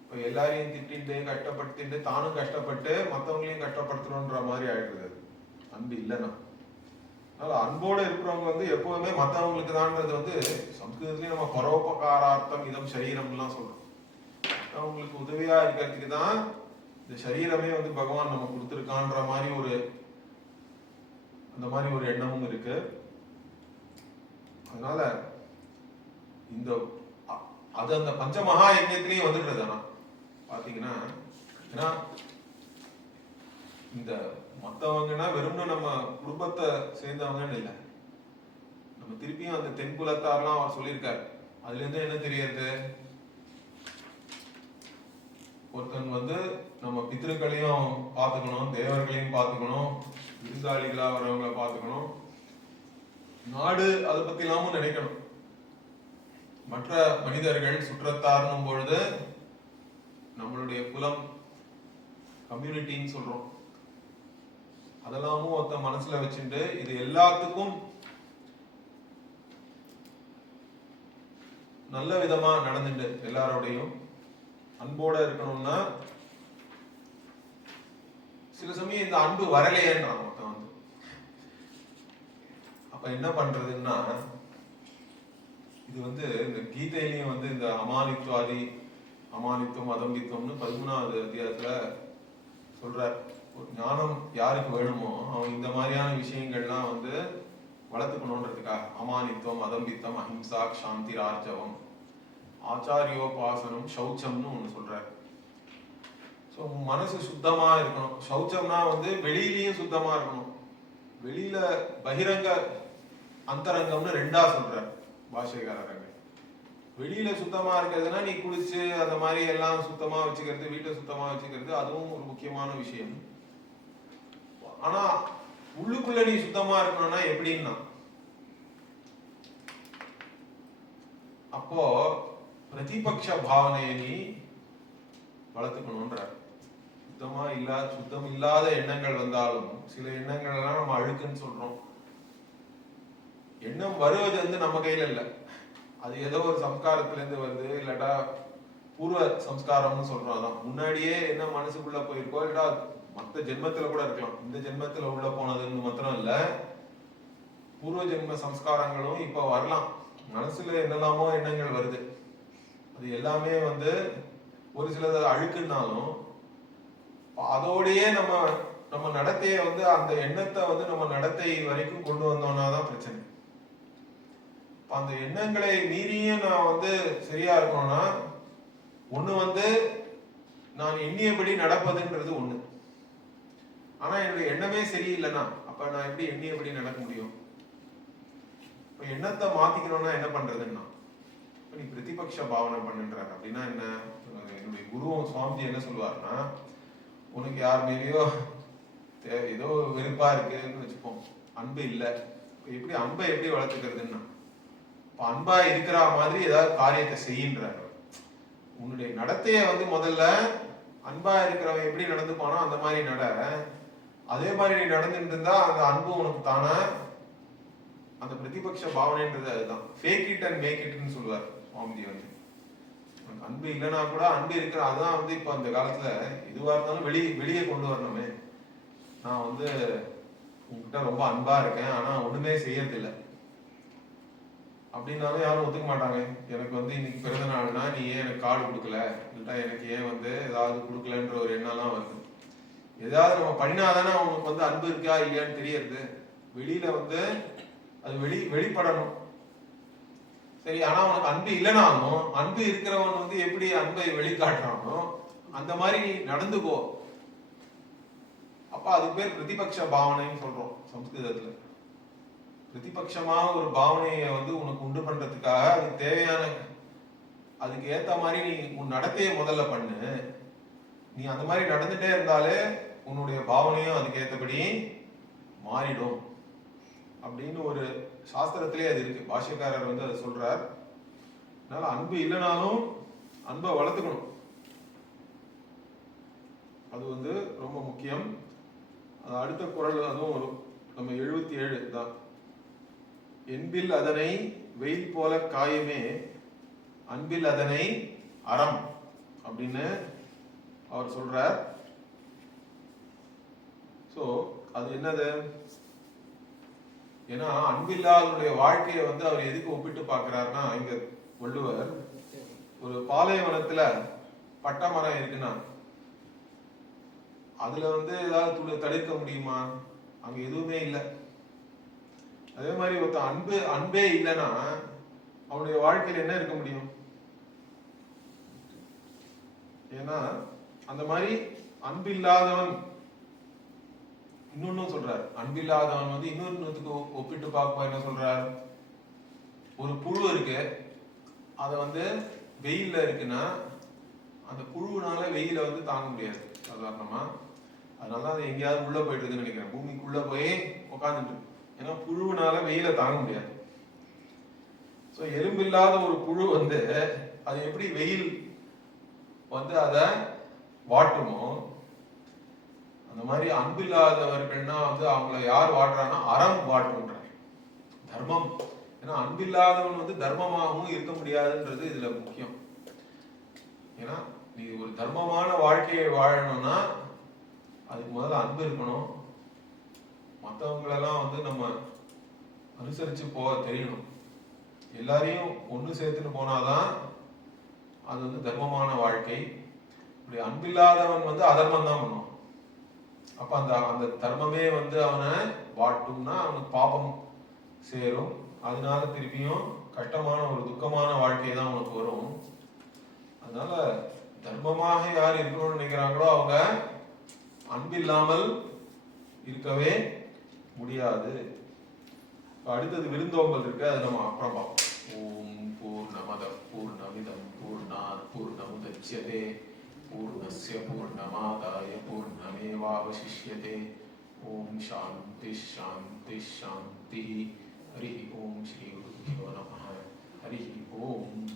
இப்ப எல்லாரையும் திட்டிட்டு கஷ்டப்படுத்திட்டு தானும் கஷ்டப்பட்டு மற்றவங்களையும் கஷ்டப்படுத்தணும்ன்ற மாதிரி ஆயிடுறது அன்பு இல்லைன்னா. அதனால அன்போடு இருக்கிறவங்க எப்போதுமே மற்றவங்களுக்கு தான்ன்றது சம்ஸ்கிருதத்துலயும் நம்ம பரோபகாரார்த்தம் இதம் சரீரம்லாம் சொல்றோம். அவங்களுக்கு உதவியா இருக்கிறதுக்கு தான் இந்த சரீரமே பகவான் நம்ம கொடுத்துருக்கான்ற மாதிரி அந்த மாதிரி ஒரு எண்ணமும் இருக்கு. அதனால அது அந்த பஞ்சமகா யஜ்ஞத்திலையும் வந்துடுறது. ஆனா பாத்தீங்கன்னா, ஏன்னா இந்த மத்தவங்கன்னா வெறும்னா நம்ம குடும்பத்தை சேர்ந்தவங்கன்னு இல்லை, நம்ம திருப்பியும் அந்த தென்புலத்தாரெல்லாம் அவர் சொல்லியிருக்காரு. அதுல இருந்து என்ன தெரியுது? ஒருத்தன் வந்து நம்ம பித்திருக்களையும் பார்த்துக்கணும், தேவர்களையும் பார்த்துக்கணும், விருந்தாளிகளா வரவங்களை பார்த்துக்கணும், நாடு அதை பத்தி இல்லாமல் நினைக்கணும். மற்ற மனிதர்கள் சுற்றத்தார்னும் பொழுது நம்மளுடைய குலம், கம்யூனிட்டின்னு சொல்றோம், அதெல்லாமும் ஒருத்த மனசுல வச்சுட்டு இது எல்லாத்துக்கும் நல்ல விதமா நடந்துட்டு எல்லாரோடையும் அன்போட இருக்கணும்னா, சில சமயம் இந்த அன்பு வரலையேன்றான் ஒருத்தன் வந்து. அப்ப என்ன பண்றதுன்னா, இது வந்து இந்த கீதையிலையும் வந்து இந்த அமானித்வாதி, அமானித்துவம் அதம்பித்துவம்னு 13வது அத்தியாயத்துல சொல்றார். ஒரு ஞானம் யாருக்கு வேணுமோ அவன் இந்த மாதிரியான விஷயங்கள்லாம் வந்து வளர்த்துக்கணுன்றதுக்காக அமானித்துவம், அதம்பித்தம், அஹிம்சா, சாந்தி, ராஜவம், ஆச்சாரியோபாசனம், சௌச்சம்னு ஒண்ணு சொல்றாரு. ஸோ மனசு சுத்தமா இருக்கணும். சௌச்சம்னா வந்து வெளியிலயும் சுத்தமா இருக்கணும். வெளியில பகிரங்க அந்தரங்கம்னு ரெண்டா சொல்றாரு பாஷைக்காரங்க. வெளியில சுத்தமா இருக்கிறதுனா நீ குளிச்சு அந்த மாதிரி எல்லாம் சுத்தமா வச்சுக்கிறது, வீட்டை சுத்தமா வச்சுக்கிறது, அதுவும் ஒரு முக்கியமான விஷயம். ஆனா உள்ளுக்குள்ள நீ சுத்தமா இருக்கணும்னா எப்படின்னா, அப்போ பிரதிபக்ஷ பாவனையை நீ வளர்த்துக்கணும்ன்ற. சுத்தம் இல்லாத எண்ணங்கள் வந்தாலும் சில எண்ணங்கள் எல்லாம் நம்ம அழுக்குன்னு சொல்றோம். எண்ணம் வருவது வந்து நம்ம கையில இல்ல, அது ஏதோ ஒரு சம்ஸ்காரத்துல இருந்து வருது, இல்லாட்டா பூர்வ சம்ஸ்காரம்னு சொல்றோம். அதான் முன்னாடியே என்ன மனசுக்குள்ள போயிருக்கோ, இல்லட்டா மற்ற ஜென்மத்துல கூட இருக்கலாம். இந்த ஜென்மத்துல உள்ள போனதுன்னு மாத்திரம் இல்ல, பூர்வ ஜென்ம சம்ஸ்காரங்களும் இப்ப வரலாம். மனசுல என்னெல்லாமோ எண்ணங்கள் வருது, அது எல்லாமே வந்து ஒரு சிலது அழுக்குன்னாலும் அதோடையே நம்ம நடத்தைய வந்து அந்த எண்ணத்தை வந்து நம்ம நடத்தை வரைக்கும் கொண்டு வந்தோம்னா தான் பிரச்சனை. அந்த எண்ணங்களை மீறியும் நான் வந்து சரியா இருக்கணும்னா, ஒண்ணு வந்து நான் எண்ணியபடி நடப்பதுன்றது ஒண்ணு. ஆனா என்னுடைய எண்ணமே சரியில்லைன்னா அப்ப நான் எப்படி எண்ணியபடி நடக்க முடியும்? இப்ப எண்ணத்தை மாத்திக்கணும்னா என்ன பண்றதுன்னா, நீ பிரதிபக்ஷ பாவனை பண்ணுன்றார். அப்படின்னா என்ன? என்னுடைய குருவும் சுவாமிஜி என்ன சொல்லுவாருன்னா, உனக்கு யார் மேலேயோ ஏதோ வெறுப்பா இருக்குன்னு வச்சுப்போம், அன்பு இல்லை. எப்படி அன்பை எப்படி வளர்த்துக்கிறதுன்னா, அன்பா இருக்கிற மாதிரி ஏதாவது காரியத்தை செய்கின்றார். உன்னுடைய நடத்தைய வந்து முதல்ல அன்பா இருக்கிறவன் எப்படி நடந்துப்பானோ அந்த மாதிரி நட. அதே மாதிரி நீ நடந்துட்டு இருந்தா அந்த அன்பு உனக்கு தானே. அந்த பிரதிபக்ஷ பாவனைன்றது அதுதான். ஃபேக் இட் அண்ட் மேக் இட்னு சொல்லுவார் சுவாமிஜி வந்து. அன்பு இல்லைன்னா கூட அன்பு இருக்கிற, அதுதான் வந்து இப்ப அந்த காலத்துல எதுவா இருந்தாலும் வெளியே கொண்டு வரணுமே. நான் வந்து உங்ககிட்ட ரொம்ப அன்பா இருக்கேன், ஆனா ஒண்ணுமே செய்யறது இல்லை அப்படின்னாலும் யாரும் ஒத்துக்க மாட்டாங்க. எனக்கு வந்து இன்னைக்கு பிறந்த நாள்னா நீ ஏன் எனக்கு கார்டு கொடுக்கல, இல்லட்டா எனக்கு ஏன் வந்து ஏதாவது கொடுக்கலன்ற ஒரு எண்ணம்லாம் வருது. ஏதாவது நம்ம பண்ணினாதானே அவனுக்கு வந்து அன்பு இருக்கா இல்லையான்னு தெரியறது. வெளியில வந்து அது வெளிப்படணும். சரி, ஆனா அவனுக்கு அன்பு இல்லைனாலும் அன்பு இருக்கிறவன் வந்து எப்படி அன்பை வெளிக்காட்டுறானோ அந்த மாதிரி நடந்துக்கோ. அப்ப அதுக்கு பேர் பிரதிபக்ஷ பாவனைன்னு சொல்றோம் சம்ஸ்கிருதத்துல. பிரதிபட்சமா ஒரு பாவனையை வந்து உனக்கு உண்டு பண்றதுக்காக அதுக்கு தேவையான, அதுக்கு ஏத்த மாதிரி நீ உன் நடத்தையை முதல்ல பண்ணு. நீ அந்த மாதிரி நடந்துட்டே இருந்தாலே உன்னுடைய பாவனையும் அதுக்கு ஏற்றபடி மாறிடும் அப்படின்னு ஒரு சாஸ்திரத்திலே அது இருக்கு. பாஷ்யக்காரர் வந்து அதை சொல்றார். அதனால அன்பு இல்லைனாலும் அன்பை வளர்த்துக்கணும், அது வந்து ரொம்ப முக்கியம். அடுத்த குறள் அதுவும் வரும், நம்ம 77 தான். என்பில் அதனை வெயில் போல காயுமே, அன்பில் அதனை அறம் அப்படின்னு அவர் சொல்றார். சோ அது என்னது? ஏன்னா அன்பில்லாதவருடைய வாழ்க்கையை வந்து அவர் எதுக்கு ஒப்பிட்டு பார்க்கிறாருன்னா, இங்க வள்ளுவர் ஒரு பாலைவனத்துல பட்டை மரம் இருக்குன்னா அதுல வந்து ஏதாவது தடுக்க முடியுமா? அங்க எதுவுமே இல்லை. அதே மாதிரி ஒருத்த அன்பே இல்லைன்னா அவனுடைய வாழ்க்கையில் என்ன இருக்க முடியும்? ஏன்னா அந்த மாதிரி அன்பில்லாதவன் இன்னொன்னு சொல்றார். அன்பில்லாதவன் வந்து இன்னொன்னுக்கு ஒப்பிட்டு பார்ப்போம். என்ன சொல்றார்? ஒரு புழு இருக்கு, அதை வந்து வெயில்ல இருக்குன்னா அந்த புழுனால வெயில வந்து தாங்க முடியாது சாதாரணமா. அதனால அது எங்கேயாவது உள்ள போயிட்டு இருக்குன்னு நினைக்கிறேன், பூமிக்குள்ள போய் உட்காந்துட்டு. ஏன்னா புழுனால வெயில தாங்க முடியாது. ஸோ எலும்பு இல்லாத ஒரு புழு வந்து அது எப்படி வெயில் வந்து அதை வாட்டுமோ, அந்த மாதிரி அன்பு இல்லாதவர்கள்னா வந்து அவங்கள யார் வாட்டுறாங்கன்னா அறம் வாட்டுன்றார், தர்மம். ஏன்னா அன்பு இல்லாதவன் வந்து தர்மமாகவும் இருக்க முடியாதுன்றது இதுல முக்கியம். ஏன்னா நீ ஒரு தர்மமான வாழ்க்கையை வாழணும்னா அதுக்கு முதல்ல அன்பு இருக்கணும், மற்றவங்களெல்லாம் வந்து நம்ம அனுசரிச்சு போக தெரியணும், எல்லாரையும் ஒன்று சேர்த்துன்னு போனாதான் அது வந்து தர்மமான வாழ்க்கை. இப்படி அன்பில்லாதவன் வந்து அதர்மம் தான் பண்ணுவான். அப்ப அந்த அந்த தர்மமே வந்து அவனை வாட்டும்னா அவனுக்கு பாபம் சேரும். அதனால திருப்பியும் கஷ்டமான ஒரு துக்கமான வாழ்க்கை தான் அவனுக்கு வரும். அதனால தர்மமாக யார் இருக்கணும்னு நினைக்கிறாங்களோ அவங்க அன்பில்லாமல் இருக்கவே முடியாது. அடுத்தது விருந்தோம்பல் இருக்கு, அது நம்ம அப்புறம் பார்ப்போம். ஓம் பூர்ணமத பூர்ணமிதம் பூர்ணாத் பூர்ணமுதச்யதே பூர்ணஸ்ய பூர்ணமாதாய பூர்ணமேவாவசிஷ்யதே. ஓம் சாந்தி சாந்தி சாந்தி. ஹரி ஓம் ஸ்ரீ குருभ्यो நமः. ஹரி ஓம்.